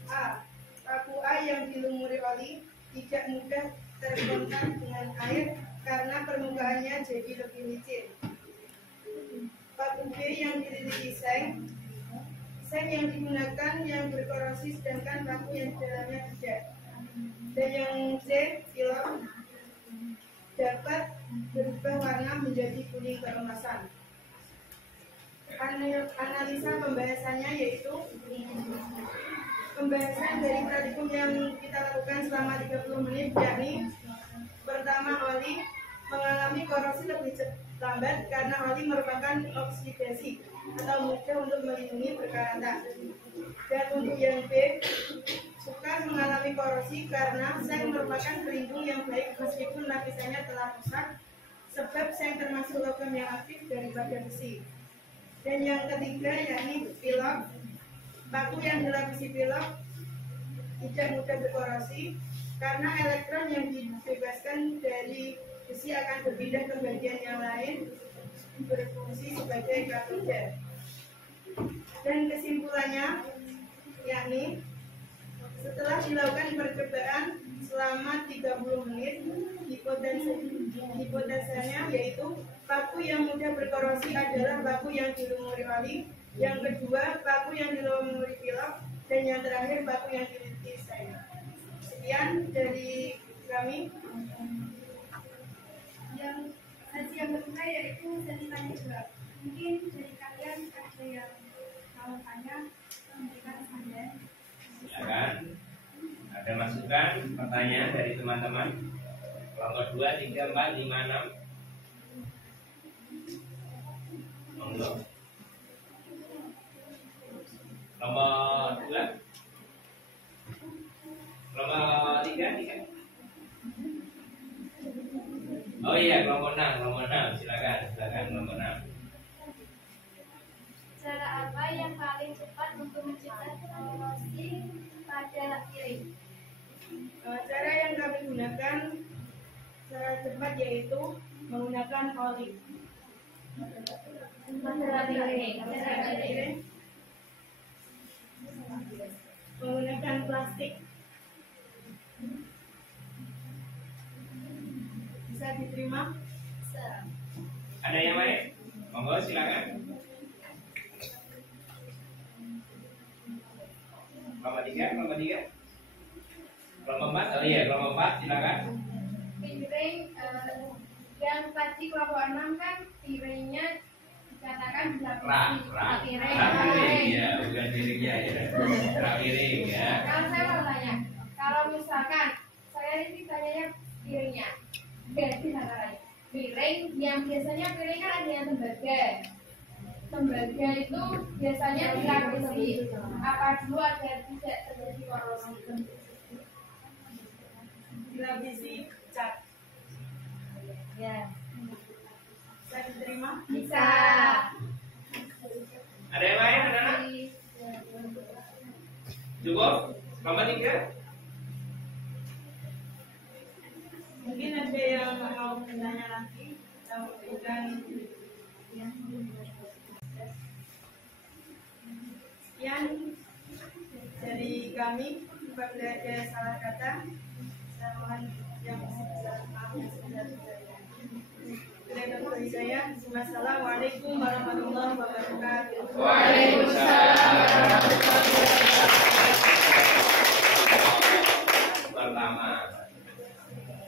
A. Paku A yang dilumuri oli tidak mudah terkontak dengan air karena permukaannya jadi lebih licin. Paku B yang dililiti seng yang digunakan yang berkorosi, sedangkan paku yang di dalamnya tidak. Dan yang C, pilok, dapat berubah warna menjadi kuning keemasan. Analisa pembahasannya yaitu pembahasan dari praktikum yang kita lakukan selama 30 menit, yakni pertama, oli mengalami korosi lebih lambat karena oli merupakan oksidasi atau mudah untuk melindungi berkarata. Dan untuk yang B, sukar mengalami korosi karena seng merupakan pelindung yang baik meskipun lapisannya telah rusak, sebab seng termasuk logam yang aktif daripada besi. Dan yang ketiga yakni pilok, paku yang dilapisi pilok tidak mudah berkorosi karena elektron yang dibebaskan dari besi akan berpindah ke bagian yang lain berfungsi sebagai katoda. Dan kesimpulannya yakni setelah dilakukan percobaan selama 30 menit, hipotesanya yaitu paku yang mudah berkorosi adalah paku yang dilumuri oli, yang kedua paku yang dilumuri pilok, dan yang terakhir paku yang dililiti seng. Sekian dari kami. Yang sesi yang kedua yaitu sesi tanya jawab. Mungkin dari kalian ada yang mau tanya, memberikan tanda. Silakan. Ada Ada masukan, pertanyaan dari teman-teman? Kelompok 2, 3, 4, 5, 6. Monggo. Kelompok 2. Kelompok 3. Oh iya, kelompok 6. Silakan kelompok 6. Cara apa yang paling cepat untuk mencegah korosi pada piring? Cara yang kami gunakan secara cepat yaitu menggunakan oli. Pada piring. Menggunakan plastik. Bisa diterima? Ada yang lain? Monggo silakan. Kelompok 3. Kelompok 4. Oh iya, kelompok 4 silakan. Piring yang tadi kelompok 6 kan piringnya dikatakan Rak piring ya, bukan piringnya ya. Rak piring ya. Kalau saya mau tanya, kalau misalkan saya ini tanyanya piringnya, ganti antara piring yang biasanya piring kan ada yang tembaga itu biasanya dilapisi apa dulu agar tidak terjadi korosi? Dilapisi cat. Ya, Bisa diterima? bisa. Ada yang lain, anak-anak? Cukup? Kelompok 3? Mungkin ada yang mau bertanya lagi atau memberikan sekian dari kami. Apabila ada salah kata, saya mohon yang sebesar maaf yang sebesar-besarnya. Wassalamualaikum warahmatullahi wabarakatuh. Waalaikumsalam. Pertama.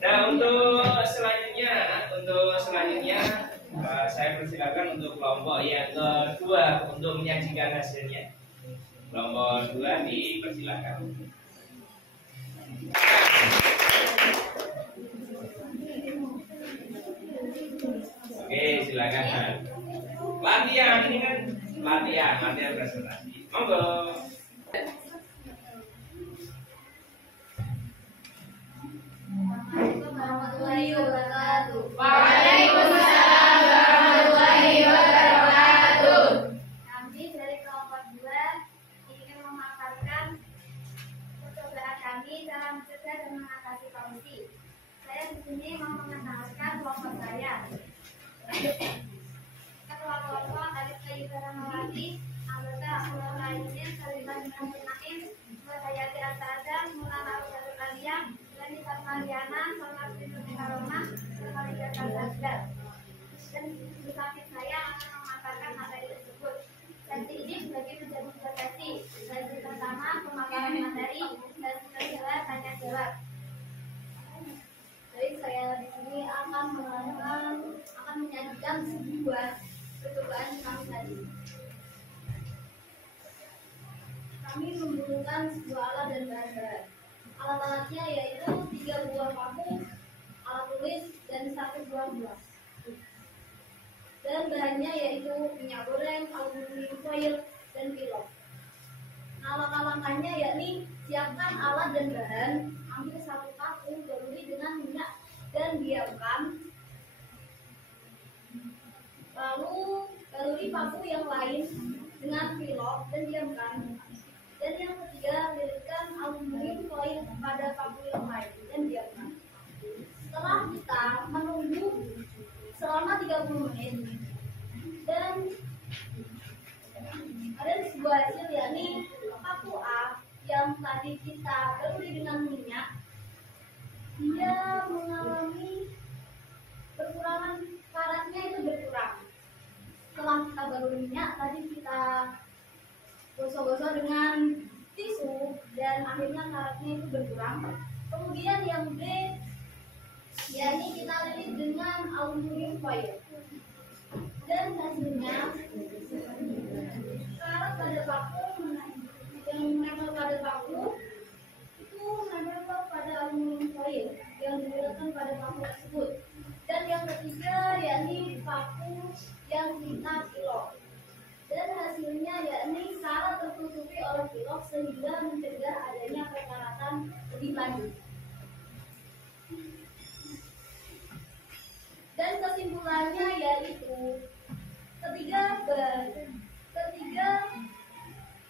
Nah, untuk selanjutnya saya persilakan untuk kelompok yang kedua untuk menyajikan hasilnya. Kelompok 2 dipersilakan. Oke, silakan. Latihan ini kan latihan presentasi. Monggo. Warahmatullahi wabarakatuh. Waalaikumsalam warahmatullahi wabarakatuh. Kami dari kelompok 2 ingin memaparkan percobaan kami dalam mencegah dan mengatasi korupsi. Saya di sini mau mengenalkan kelompok saya. Ketua kelompok dari Sayyidina Mawati, anggota Akhulul Lainnya, Sarifah Binang Naim, Hayati Asada, Mulana Usatul Aliyah, Lani Fatmaliana, Salma Binti Karomah, Salma Kasasda. Dan bersama saya akan memaparkan materi tersebut. Sesi ini sebagai menjadi dua sesi. Sesi pertama pemaparan materi, sesi kedua tanya jawab. Jadi saya di sini akan menyajikan sebuah percobaan kami tadi. Kami membutuhkan sebuah alat dan bahan-bahan. Alat-alatnya yaitu 3 buah paku, alat tulis, dan 1 buah gelas. Dan bahannya yaitu minyak goreng, aluminium foil, dan pilok. Langkah-langkahnya yakni siapkan alat dan bahan, ambil 1 paku, baluri dengan minyak dan diamkan. Lalu baluri paku yang lain dengan pilok dan diamkan. Dan yang ketiga, lilitkan aluminium foil pada paku yang lain dan diamkan. Setelah kita menunggu selama 30 menit dan ada sebuah hasil yakni paku A yang tadi kita baluri dengan minyak, dia mengalami berkurangan, karatnya itu berkurang. Setelah kita baluri minyak, tadi kita gosok-gosok dengan tisu dan akhirnya karatnya itu berkurang. Kemudian yang B, yakni kita lilit dengan aluminium foil. Dan hasilnya karat pada paku yang menempel pada paku itu menempel fitnah pilok. Dan hasilnya yakni syarat tertutupi oleh pilok sehingga mencegah adanya kekerasan lebih lanjut. Dan kesimpulannya yaitu ketiga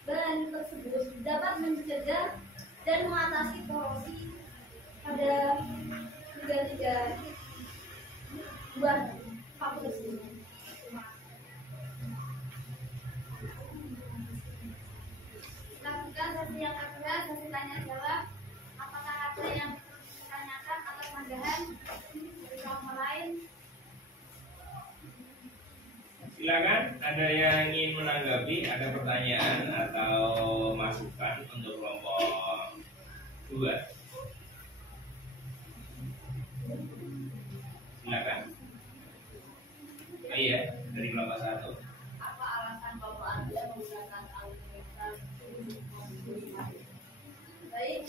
bahan tersebut dapat mencegah dan mengatasi korosi pada tiga buah faktor tersebut. Lakukan sesi yang kedua, sesi tanya jawab. Apakah ada yang ditanyakan atau tambahan dari kelompok lain? Silakan, ada yang ingin menanggapi, ada pertanyaan atau masukan untuk kelompok 2? Silakan. Oh iya, dari kelompok 1. Apa alasan kelompok Anda menggunakan aluminium? Baik,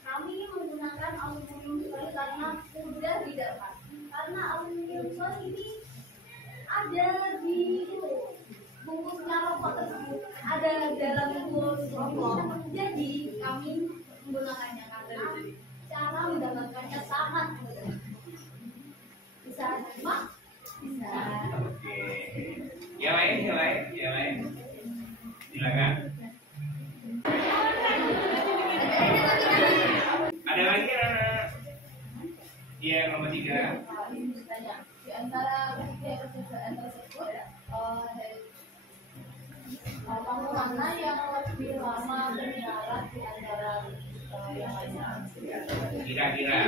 kami menggunakan aluminium foil karena mudah didapat. Karena aluminium foil ini ada di bungkusnya rokok tersebut, ada dalam bungkus rokok. Jadi kami menggunakannya karena cara mendapatkannya sangat mudah. Bisa simak? Bisa. Oke. Yang lain. Silakan. Ada lagi anak? Iya, kelompok 3. Di antara ketiga perbedaan tersebut, kamu mana yang lebih lama berjalan di antara yang lainnya? Kira-kira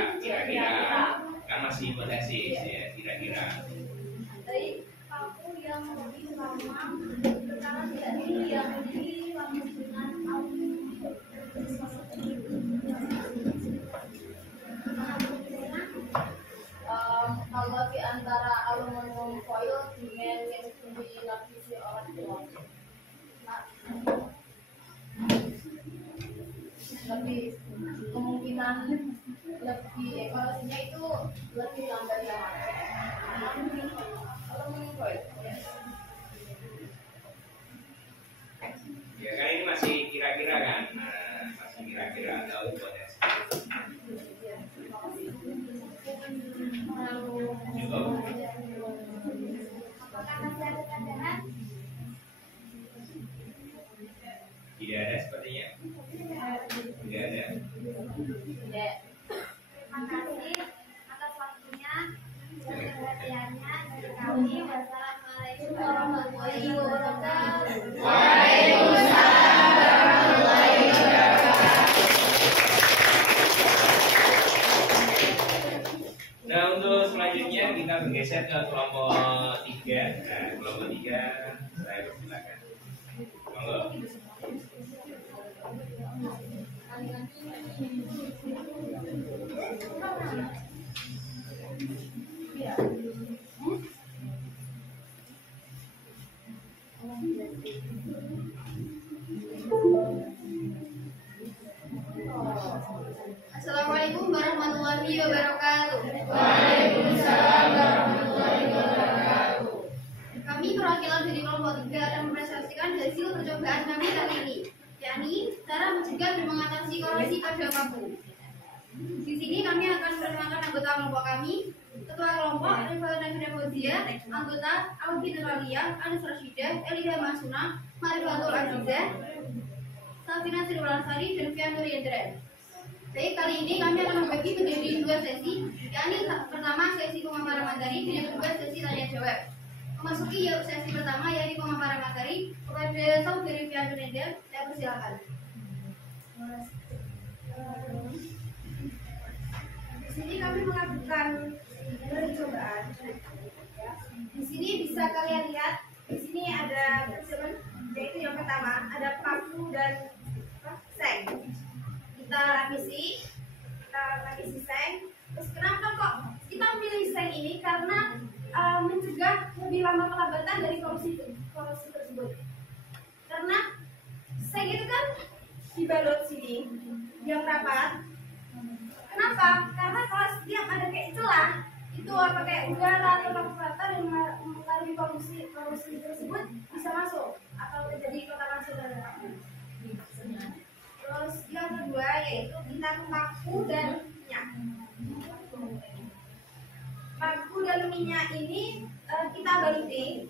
kan masih hipotesis ya, kira-kira. Baik, aku yang lebih lama karena yakni yang dilakukan dengan aluminium. Kalau di antara aluminium foil dengan yang dilapisi oleh pilok, lebih kemungkinan lebih ekorasinya itu lebih lambat yang mana? Aluminium foil. Ya kan ini masih kira-kira kan, masih kira-kira atau hipotesis. Cukup. Apakah masih ada tambahan? Tidak ada sepertinya. Tidak ada. Tidak. Terima kasih atas waktunya dan perhatiannya dari kami. Wassalamualaikum warahmatullahi wabarakatuh. Nah, untuk selanjutnya kita bergeser ke kelompok 3. Nah, kelompok 3 saya persilakan. Monggo. Assalamualaikum warahmatullahi wabarakatuh. Waalaikumsalam warahmatullahi wabarakatuh. Kami perwakilan dari kelompok 3 akan mempresentasikan hasil percobaan kami kali ini, yakni cara mencegah dan mengatasi korosi pada paku. Di sini kami akan memperkenalkan anggota kelompok kami, Ketua Kelompok Rivalina Nafida Fauzia, anggota Albi Nuralia, Anis Rashidah, Eliha Masuna, Marifatul Azizah, Safina Sriwalansari, dan Fian Nuriyendra. Baik, kali ini kami akan membagi menjadi 2 sesi, yakni pertama sesi pemaparan materi dan yang kedua sesi tanya jawab. Memasuki sesi pertama yakni pemaparan materi, kepada Saudari Fian Nuriyendra, saya persilakan. Di sini kami melakukan percobaan. Di sini bisa kalian lihat, di sini ada percobaan, yaitu yang pertama ada paku dan seng. Kita lapisi seng. Terus kenapa kok kita memilih seng ini? Karena mencegah lebih lama pelambatan dari korosi tersebut. Karena seng itu kan dibalut sini yang rapat. Kenapa? Karena kalau setiap ada kayak celah itu apa kayak udara atau rata dan mengalami korosi ini kita baluti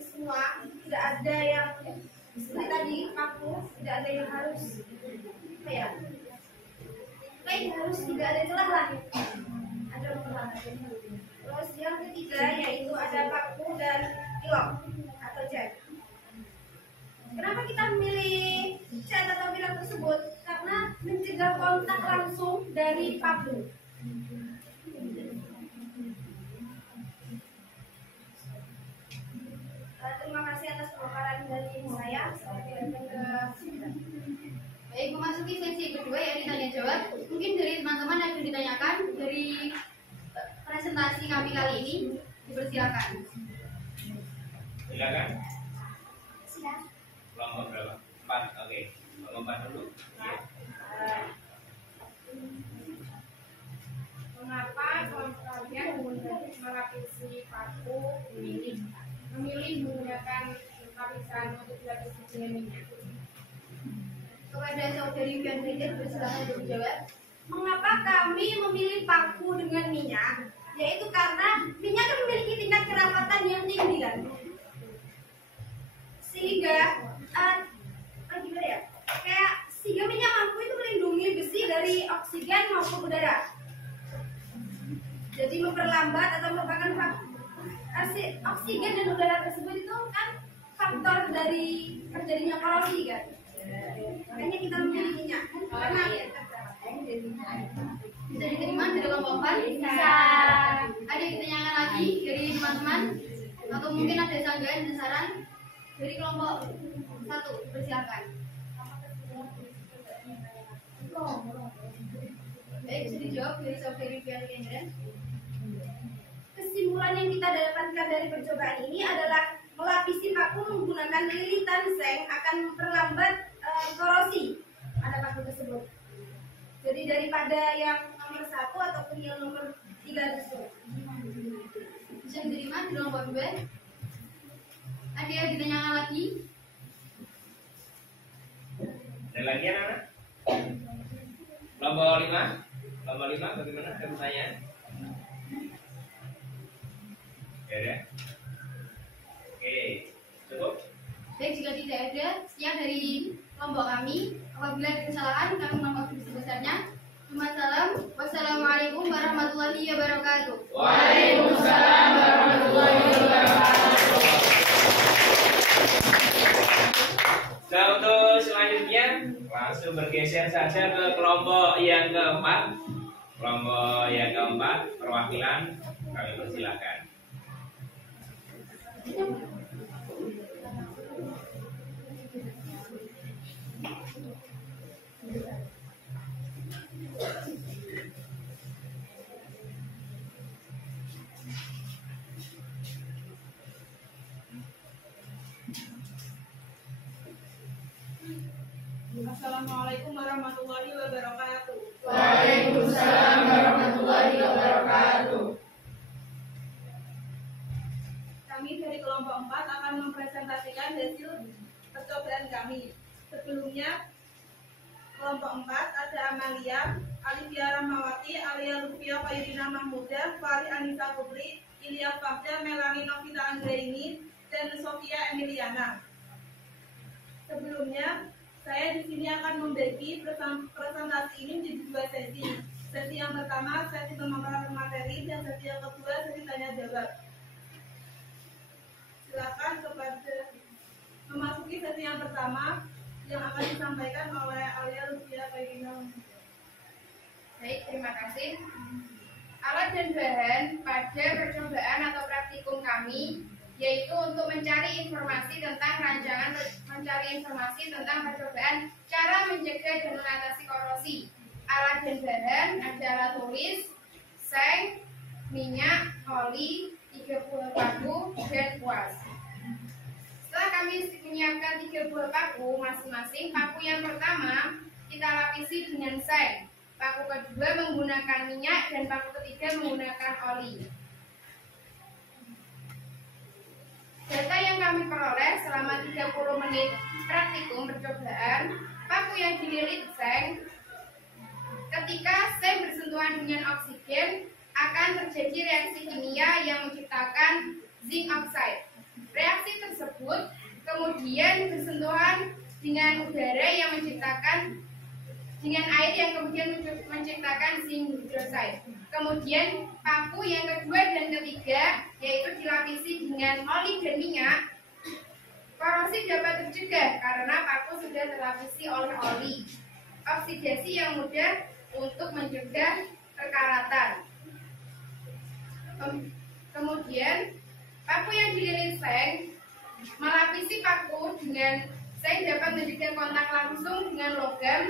semua, tidak ada yang seperti tadi paku, tidak ada yang harus apa ya, kayak harus tidak ada celah lah, ada celah. Terus yang ketiga yaitu ada paku dan pilok atau cat. Kenapa kita memilih cat atau pilok tersebut? Karena mencegah kontak langsung dari paku. Terima kasih atas pemaparan dari saya. Baik, memasuki sesi kedua yang ditanya jawab. Mungkin dari teman-teman yang ditanyakan dari presentasi kami kali ini, dipersilakan. Silakan. Kelompok berapa? 4. Oke. Kelompok 4 dulu. Ya. Mengapa kelompok kalian melapisi paku memilih menggunakan lapisan untuk dilapisi dengan minyak? Kepada saudari Fian Ridin, bersilakan untuk menjawab. Mengapa kami memilih paku dengan minyak? Yaitu karena minyak kan memiliki tingkat kerapatan yang tinggi kan, sehingga gimana ya? Sehingga minyak mampu itu melindungi besi dari oksigen maupun udara. Jadi memperlambat atau merupakan oksigen dan udara tersebut itu kan faktor dari terjadinya korosi kan. Makanya kita memilih minyak karena Bisa diterima dari kelompok 4? Bisa. Ada yang ditanyakan lagi dari teman-teman? Atau mungkin ada sanggahan dan saran dari kelompok 1? Bersilakan. Baik, bisa dijawab dari saudari Fian Ridin. kesimpulan yang kita dapatkan dari percobaan ini adalah melapisi paku menggunakan lilitan seng akan memperlambat korosi pada paku tersebut. Jadi daripada yang nomor 1 ataupun yang nomor 3 tersebut. Bisa diterima di kelompok 2? Ada yang ditanyakan lagi? Ada lagi anak-anak? Kelompok 5? Kelompok 5 bagaimana? Ada pertanyaan? Ya. Oke, cukup. Baik, jika tidak ada, sekian dari kelompok kami. Apabila ada kesalahan, kami mohon maaf sebesar-besarnya. Wassalamualaikum warahmatullahi wabarakatuh. Waalaikumsalam warahmatullahi wabarakatuh. Nah, untuk selanjutnya langsung bergeser saja ke kelompok yang keempat. Kelompok yang keempat, perwakilan kami persilakan. Assalamualaikum warahmatullahi wabarakatuh. Waalaikumsalam warahmatullahi wabarakatuh. Kami dari kelompok 4 akan mempresentasikan hasil percobaan kami. Sebelumnya, kelompok 4 ada Amalia, Alivia Rahmawati, Alia Lufia Khairina Mahmuda, Fari Anissa Kubri, Ilya Fahda, Melani Novita Anggraini, dan Sofia Emiliana. Sebelumnya, saya di sini akan membagi presentasi ini menjadi 2 sesi. Sesi yang pertama, sesi pemaparan materi, dan sesi yang kedua, sesi tanya jawab. Silakan kepada memasuki sesi yang pertama yang akan disampaikan oleh Alia Lufia Khairina. Baik, terima kasih. Alat dan bahan pada percobaan atau praktikum kami yaitu untuk mencari informasi tentang rancangan percobaan cara mencegah dan mengatasi korosi. Alat dan bahan ada alat tulis, seng, minyak, oli, 3 buah paku, dan kuas. Setelah kami menyiapkan 3 buah paku masing-masing, paku yang pertama kita lapisi dengan seng, paku kedua menggunakan minyak, dan paku ketiga menggunakan oli. Data yang kami peroleh selama 30 menit praktikum percobaan, paku yang dililit seng, ketika seng bersentuhan dengan oksigen akan terjadi reaksi kimia yang menciptakan zinc oxide. Reaksi tersebut kemudian bersentuhan dengan udara yang menciptakan dengan air yang kemudian menciptakan zinc hydroxide. Kemudian paku yang kedua dan ketiga yaitu dilapisi dengan oli dan minyak. Korosi dapat tercegah karena paku sudah terlapisi oleh oli. Oksidasi yang mudah untuk mencegah kekaratan. Kemudian paku yang dililit seng melapisi paku dengan seng dapat mencegah kontak langsung dengan logam.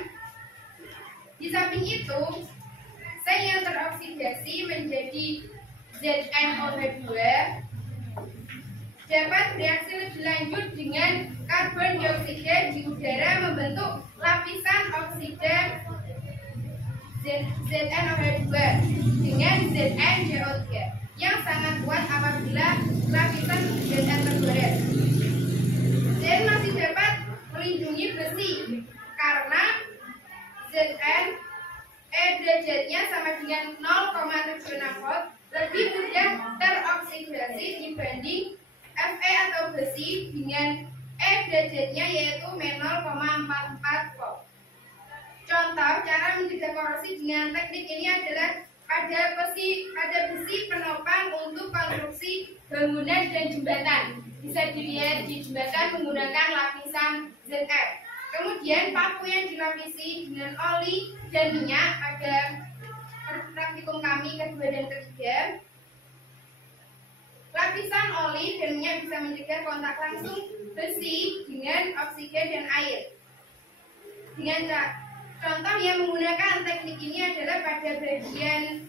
Di samping itu, seng yang teroksidasi menjadi ZnOH2 dapat bereaksi lebih lanjut dengan karbon dioksida di udara membentuk lapisan oksida ZnOH2 dengan ZnGO3 yang sangat kuat apabila lapisan Zn tergores. Zn masih dapat melindungi besi karena Zn derajatnya sama dengan 0,76 volt lebih mudah teroksidasi dibanding Fe atau besi dengan derajatnya yaitu 0,44 volt. Contoh cara mencegah korosi dengan teknik ini adalah pada besi penopang untuk konstruksi bangunan dan jembatan. Bisa dilihat di jembatan menggunakan lapisan ZF. Kemudian paku yang dilapisi dengan oli dan minyak pada praktikum kami kedua dan ketiga. Lapisan oli dan minyak bisa mencegah kontak langsung besi dengan oksigen dan air. Dengan contoh yang menggunakan teknik ini adalah pada bagian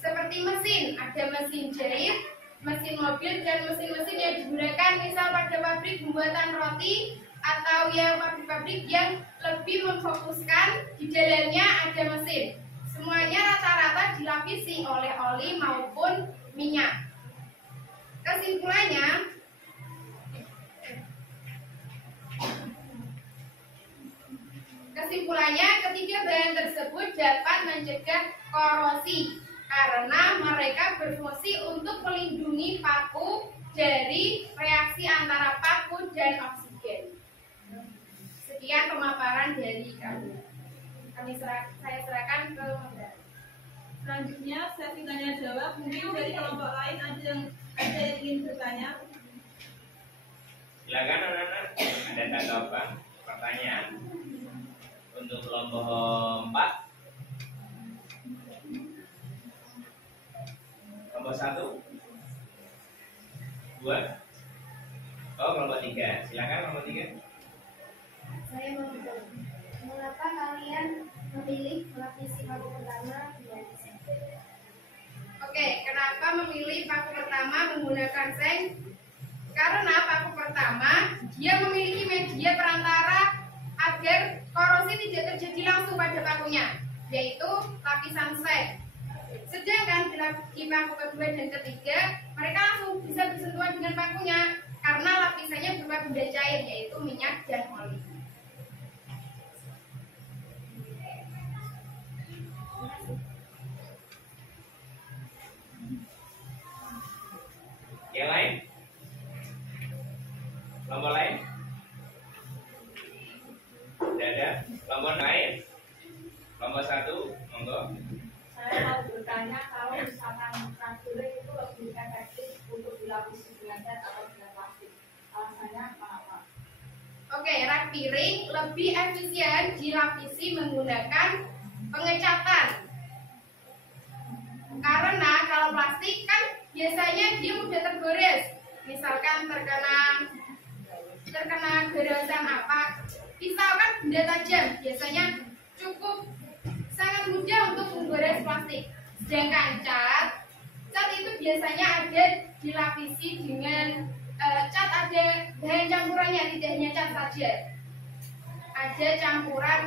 seperti mesin, ada mesin jahit, mesin mobil, dan mesin-mesin yang digunakan misal pada pabrik pembuatan roti atau yang pabrik-pabrik yang lebih memfokuskan di dalamnya ada mesin. Semuanya rata-rata dilapisi oleh oli maupun minyak. Kesimpulannya, ketiga bahan tersebut dapat mencegah korosi karena mereka berfungsi untuk melindungi paku dari reaksi antara paku dan oksigen. Sekian pemaparan dari kami. Saya serahkan ke Mbak. Selanjutnya sesi tanya jawab. Mungkin dari kelompok lain ada yang ingin bertanya. Silakan anak-anak. Ada tanggapan, pertanyaan untuk kelompok 4. Kelompok 1, 2. Oh, kelompok 3. Silakan kelompok 3. Saya mau bertanya, mengapa kalian memilih melapisi paku pertama dengan seng? Oke, kenapa memilih paku pertama menggunakan seng? Karena paku pertama dia memiliki media perantara agar korosi tidak terjadi langsung pada pakunya, yaitu lapisan seng. Sedangkan di paku kedua dan ketiga mereka langsung bisa bersentuhan dengan pakunya karena lapisannya berupa benda cair, yaitu minyak dan oli. Yang lain? Kelompok lain? Tidak ada? Kelompok lain? Kelompok 1, monggo. Saya mau bertanya, kalau misalkan transfer itu lebih efektif untuk dilapisi dengan cat atau dengan plastik, alasannya apa? Oke, rak piring lebih efisien dilapisi menggunakan pengecatan. Karena kalau plastik kan biasanya dia mudah tergores. Misalkan terkena gerasan apa, pisau kan benda tajam, biasanya cukup sangat mudah untuk menggores plastik. Sedangkan cat itu biasanya ada dilapisi dengan cat ada bahan campurannya, tidak hanya cat saja. Ada campuran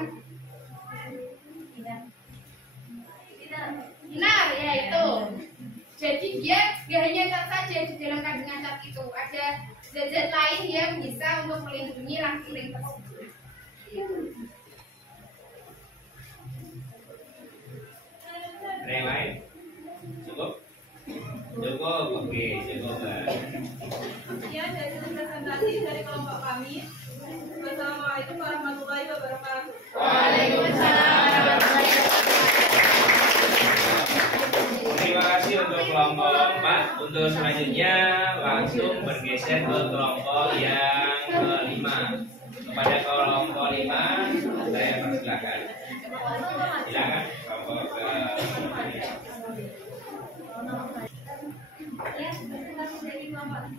binar, ya itu. Jadi dia gak hanya cat saja di dalam kandungan cat itu, ada zat-zat lain yang bisa untuk melindungi rak piring tersebut. Ada yang lain? Cukup, oke, cukup. Sekian dari presentasi dari kelompok kami. Wassalamualaikum warahmatullahi wabarakatuh. Waalaikumsalam. Terima kasih untuk kelompok 4. Untuk selanjutnya langsung bergeser ke kelompok yang kelima. Kepada kelompok 5 saya persilakan. Silakan kelompok ke Ya, presentasi dari kelompok 5.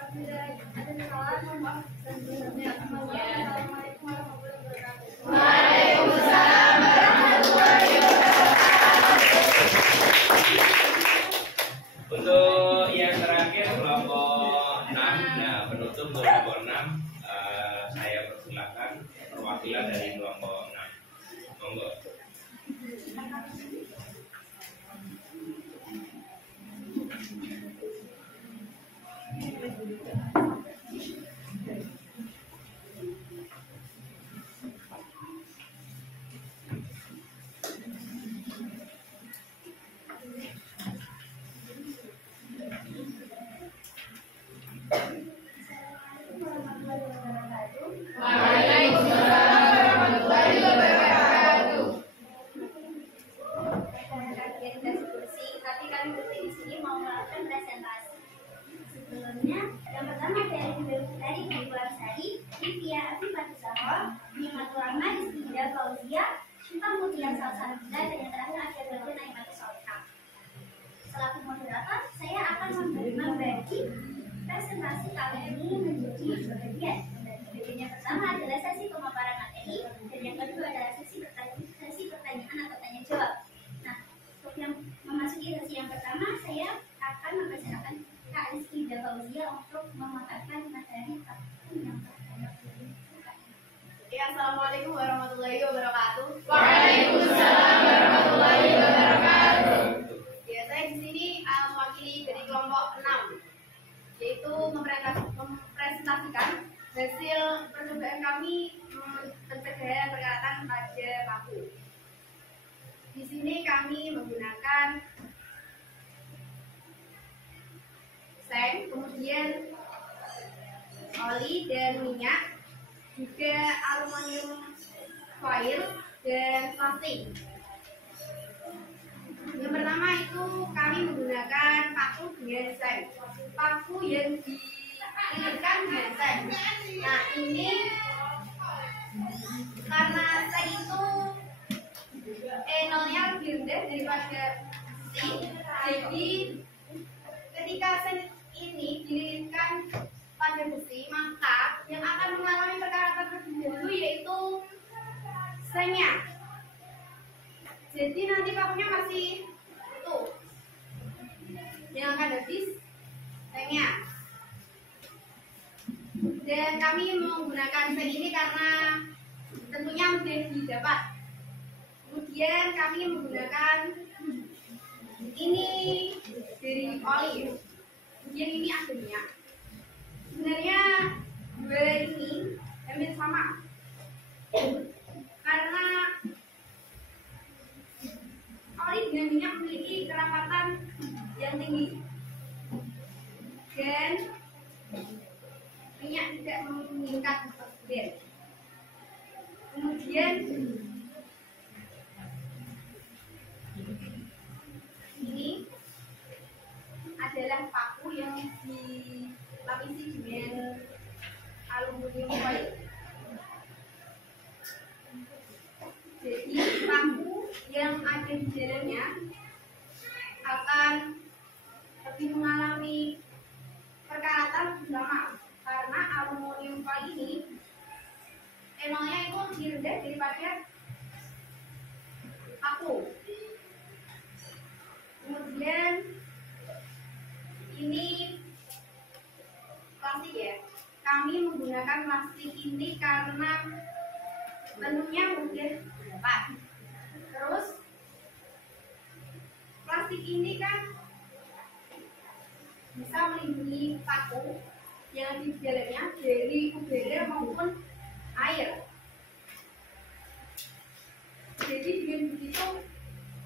Apabila ada kesalahan, mohon maaf dan sebelumnya. Assalamualaikum warahmatullahi wabarakatuh. Waalaikumsalam warahmatullahi wabarakatuh. Untuk yang terakhir kelompok 6. Nah, penutup untuk kelompok 6 saya persilakan perwakilan dari kelompok 6. Monggo. Waalaikumsalam warahmatullahi wabarakatuh. Kaget dan kursi, tapi kami berdiri di sini mau melakukan presentasi. Sebelumnya, yang pertama dari Ibu Arsari, Livia Afifatusahor, Nimatul Rahman, Istidah Fauzia, Syifa Mutia Salsabila, dan yang terakhir Akhir Batin Aimatul Solihah. Selaku moderator, saya akan membagi presentasi kali ini menjadi dua bagian. Bagian yang pertama adalah sesi pemaparan materi, dan yang kedua adalah sesi pertanyaan atau tanya jawab. Nah, untuk yang memasuki sesi yang pertama, saya akan mempersilakan Kak Rizky Fauzia untuk memaparkan materi yang pertama. Ya, assalamualaikum warahmatullahi wabarakatuh. Waalaikumsalam warahmatullahi wabarakatuh. Ya, saya di sini mewakili dari kelompok 6, yaitu mempresentasikan hasil percobaan kami pencegahan perkaratan pada paku. Di sini kami menggunakan seng, kemudian oli dan minyak, juga aluminium foil dan plastik. Yang pertama itu kami menggunakan paku dengan seng, paku yang dililitkan dengan seng. Nah, ini karena seng itu enolnya lebih rendah daripada besi, jadi ketika seng ini dililitkan pada besi, maka yang akan mengalami perkaratan terlebih dahulu yaitu sengnya. Jadi nanti pakunya masih utuh, yang akan habis sengnya. Dan kami menggunakan seng ini karena tentunya mudah didapat. Kemudian kami menggunakan ini dari oli, kemudian ini ada minyak. Sebenarnya dua ini hampir sama, karena oli dengan minyak memiliki kerapatan yang tinggi dan minyak tidak meningkat oksigen. Kemudian ini adalah paku yang dilapisi dengan aluminium foil. Jadi paku yang ada di dalamnya akan lebih mengalami perkaratan lebih lama karena aluminium foil ini enolnya itu lebih rendah daripada paku. Kemudian ini plastik ya. Kami menggunakan plastik ini karena bentuknya mudah dapat. Terus plastik ini kan bisa melindungi paku yang di dalamnya dari udara maupun air. Jadi dengan begitu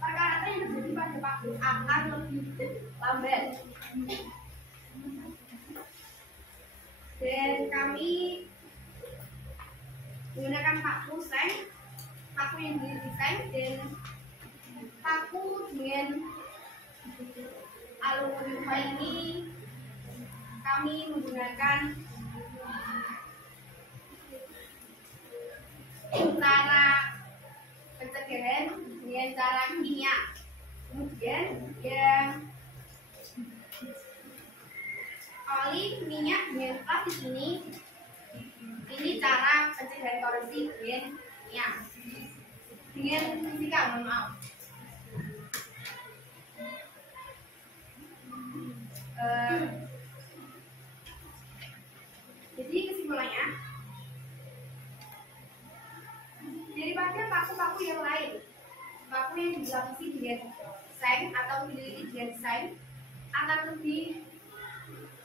perkaratan yang terjadi pada paku akan lambat. Dan kami menggunakan paku seng, paku yang didesain dan paku dengan aluminium ini kami menggunakan cara pencegahan dengan cara kimia. Kemudian yang oli minyak dengan plastik ini cara pencegahan korupsi dengan kimia, dengan fisika, mohon maaf. Jadi kesimpulannya, daripada paku-paku yang lain, paku yang dilapisi dengan seng atau dililiti dengan seng akan lebih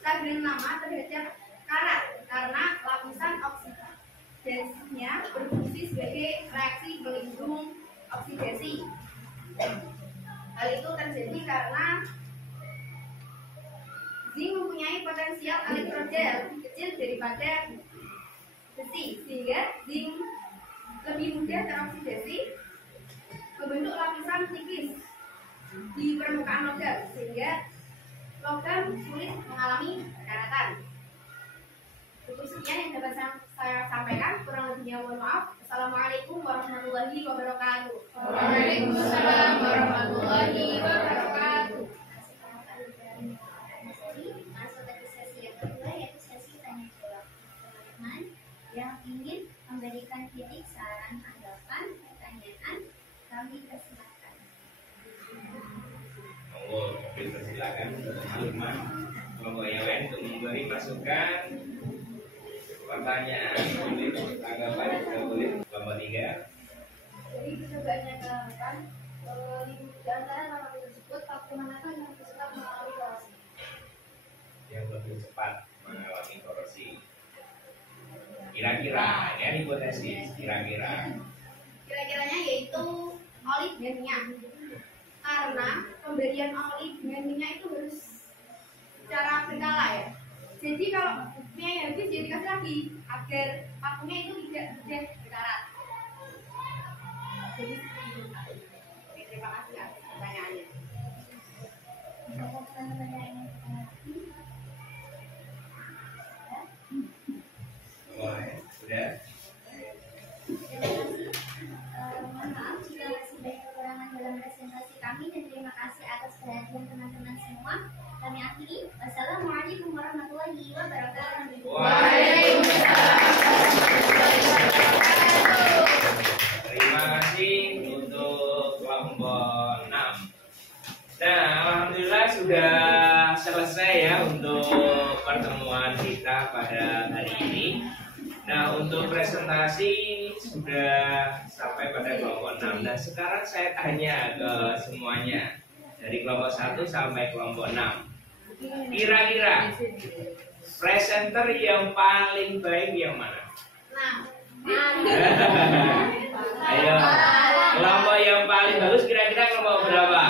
stabil lama terhadap karat karena lapisan oksidasinya berfungsi sebagai reaksi pelindung oksidasi. Hal itu terjadi karena zinc mempunyai potensial elektroda lebih kecil daripada besi, sehingga zinc lebih mudah teroksidasi membentuk lapisan tipis di permukaan logam, sehingga logam sulit mengalami karatan. Cukup sekian yang dapat saya sampaikan, kurang lebihnya mohon maaf. Assalamualaikum warahmatullahi wabarakatuh. Waalaikumsalam warahmatullahi wabarakatuh. Masuk ke sesi yang kedua, yaitu sesi tanya jawab. Teman-teman yang ingin memberikan kritik, saran, tanggapan, pertanyaan, kami persilakan. Monggo, dipersilakan teman-teman. Monggo yang lain untuk memberi masukan, pertanyaan, tanggapan juga boleh. Kelompok 3. Jadi kita banyak mengatakan di antara nama tersebut paku manakah yang lebih cepat mengalami korupsi? Yang lebih cepat mengalami korupsi. Kira-kira, ini hipotesis. Kira-kiranya yaitu oli dan minyak. Karena pemberian oli dengan minyak itu harus secara berkala ya. Jadi kalau minyaknya habis dia dikasih lagi agar pakunya itu tidak mudah berkarat. Jadi oke, terima kasih atas pertanyaannya. Apakah teman-teman yang ingin menanggapi? Wah, sudah. Terima kasih. Mohon maaf jika masih banyak kekurangan dalam presentasi kami, dan terima kasih atas perhatian teman-teman semua. Kami akhiri. Wassalamualaikum warahmatullahi wabarakatuh. Terima kasih untuk kelompok 6. Nah, alhamdulillah sudah selesai ya untuk pertemuan kita pada hari ini. Nah, untuk presentasi sudah sampai pada kelompok 6. Nah, sekarang saya tanya ke semuanya dari kelompok 1 sampai kelompok 6. Kira-kira presenter yang paling baik yang mana? Ayo, kelompok yang paling bagus kira-kira kelompok berapa?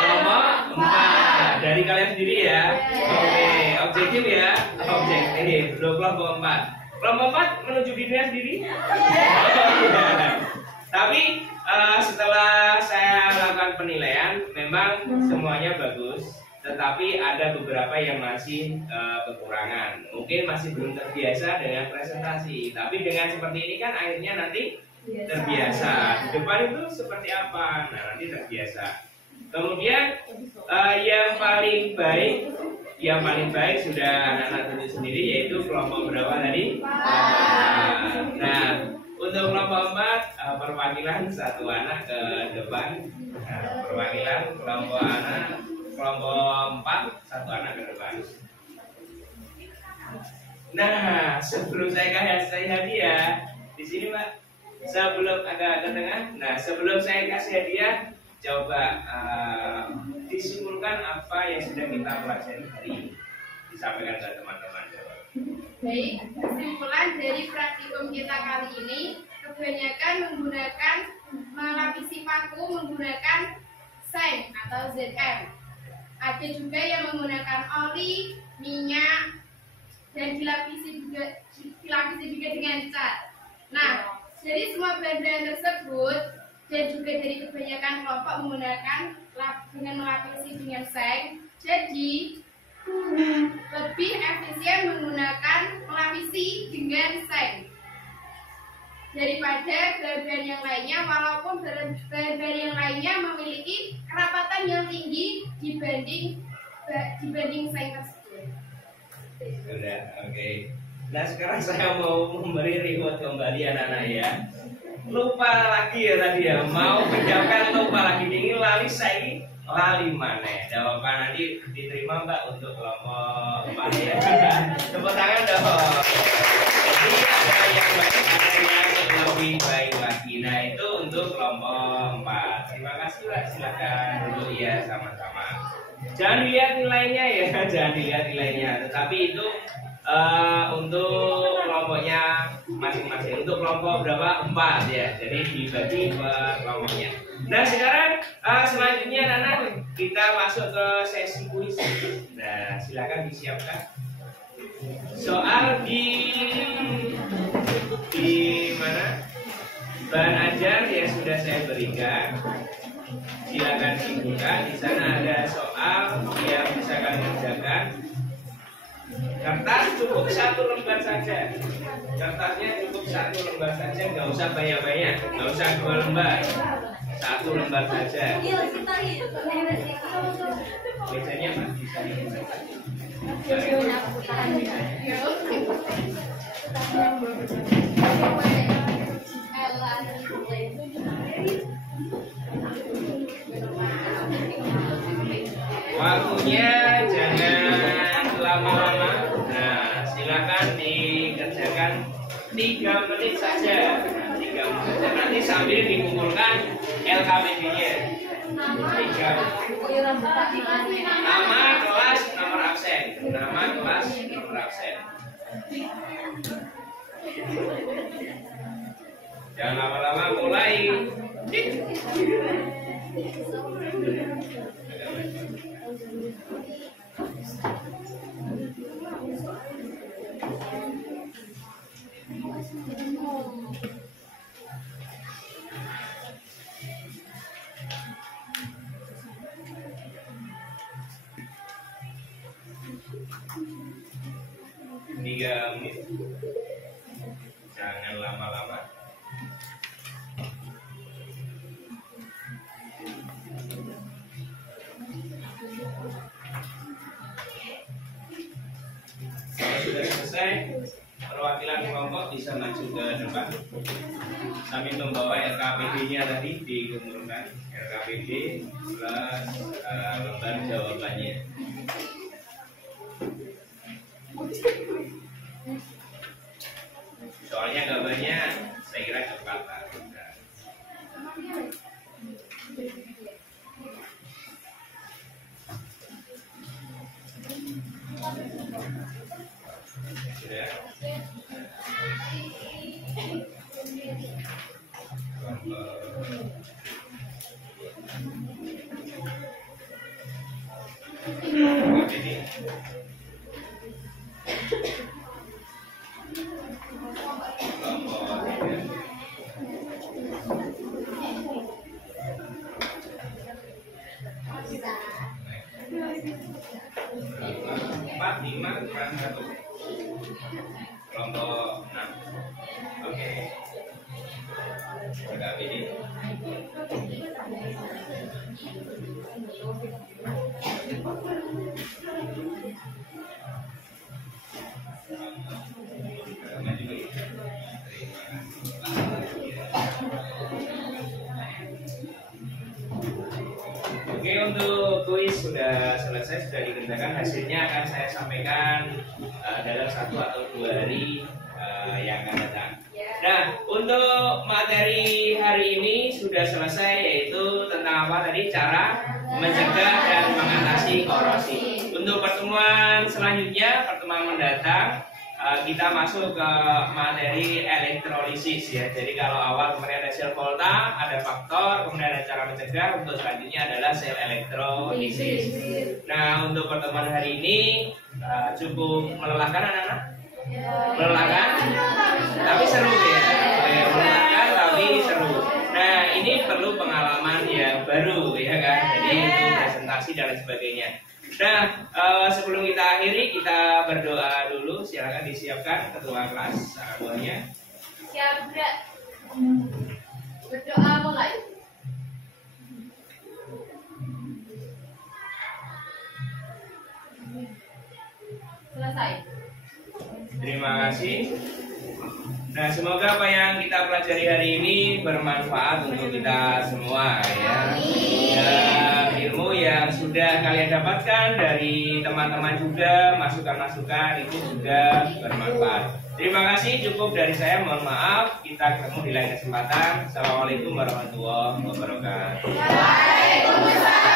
Kelompok 4. Dari kalian sendiri ya. Oke, objektif ya. Objektif. Kelompok 4. Kelompok 4 menuju dirinya sendiri. Tapi setelah saya lakukan penilaian, memang semuanya bagus. Tetapi ada beberapa yang masih kekurangan. Mungkin masih belum terbiasa dengan presentasi. Tapi dengan seperti ini kan akhirnya nanti terbiasa. Di depan itu seperti apa? Nah, nanti terbiasa. Kemudian yang paling baik sudah anak-anak tunjuk sendiri, yaitu kelompok berapa tadi? Nah, untuk kelompok 4 perwakilan satu anak ke depan. Nah, perwakilan kelompok anak kelompok 4 satu anak ke depan. Nah, sebelum saya kasih hadiah di sini, Mbak. Sebelum agak ke tengah. Nah, sebelum saya kasih hadiah, coba disimpulkan apa yang sudah kita pelajari hari ini. Disampaikan ke teman-teman. Baik, kesimpulan dari praktikum kita kali ini, kebanyakan melapisi paku menggunakan seng atau ZM. Ada juga yang menggunakan oli, minyak, dan dilapisi juga dengan cat. Nah, dari semua bahan-bahan tersebut dan juga dari kebanyakan kelompok menggunakan dengan melapisi dengan seng, jadi lebih efisien menggunakan melapisi dengan seng daripada bahan-bahan yang lainnya, walaupun bahan-bahan yang lainnya memiliki kerapatan yang tinggi dibanding seng tersebut. Sudah, oke. Nah sekarang saya mau memberi reward kembali anak-anak ya. Lupa lagi ya tadi ya, mau menjawabkan lupa lagi, ingin lali saya lali mana? Jawaban nanti diterima Mbak untuk kelompok 4 ya. Tepuk tangan dong. Jadi ada yang baik, ada yang lebih baik lagi. Nah itu untuk kelompok 4. Terima kasih Mbak, silakan dulu ya sama-sama. Jangan dilihat nilainya ya, jangan dilihat nilainya. Tetapi itu untuk kelompoknya masing-masing. Untuk kelompok berapa? 4 ya. Jadi dibagi per kelompoknya. Nah sekarang selanjutnya anak-anak kita masuk ke sesi kuis. Nah silakan disiapkan. Soal di mana? Bahan ajar yang sudah saya berikan. Silakan dibuka. Di sana ada soal yang bisa kalian kerjakan. Kertas cukup 1 lembar saja. Kertasnya cukup 1 lembar saja, nggak usah banyak-banyak, nggak usah 2 lembar, 1 lembar saja. Biasanya Mas bisa waktunya jangan lama-lama. Nah, silakan dikerjakan 3 menit saja. 3 menit saja. Nanti sambil dikumpulkan LKPD-nya. 3. Nama kelas, nomor absen. Nama kelas, nomor absen. Jangan lama-lama, mulai. Tiga menit. Jangan lama-lama. Kalau sudah selesai, perwakilan kelompok bisa maju ke depan sambil membawa LKPD-nya tadi dikumpulkan. LKPD plus lembar jawabannya. Soalnya nggak banyak, saya kira cepat lah. Sudah. Empat, 5, kurang 1. Kelompok 6. Oke. Agak ini. Oke, untuk kuis sudah selesai, sudah dikerjakan. Hasilnya akan saya sampaikan dalam 1 atau 2 hari yang akan datang. Nah, untuk materi hari ini sudah selesai, yaitu tentang apa tadi? Cara mencegah dan mengatasi korosi. Untuk pertemuan selanjutnya, pertemuan mendatang, kita masuk ke materi elektrolisis ya. Jadi kalau awal kemudian ada sel volta, ada faktor, kemudian ada cara mencegah, untuk selanjutnya adalah sel elektrolisis. Nah, untuk pertemuan hari ini cukup melelahkan anak-anak? Melelahkan? Tapi seru ya. Melelahkan tapi seru. Nah, ini perlu pengalaman yang baru ya kan. Jadi untuk presentasi dan lain sebagainya. Nah, sebelum kita akhiri, kita berdoa dulu. Silakan disiapkan ketua kelas anak buahnya. Siap, Bra. Berdoa mulai. Selesai. Terima kasih. Nah, semoga apa yang kita pelajari hari ini bermanfaat untuk kita semua ya. Dan ilmu yang sudah kalian dapatkan dari teman-teman juga, masukan-masukan itu juga bermanfaat. Terima kasih, cukup dari saya, mohon maaf. Kita ketemu di lain kesempatan. Assalamualaikum warahmatullahi wabarakatuh. Waalaikumsalam.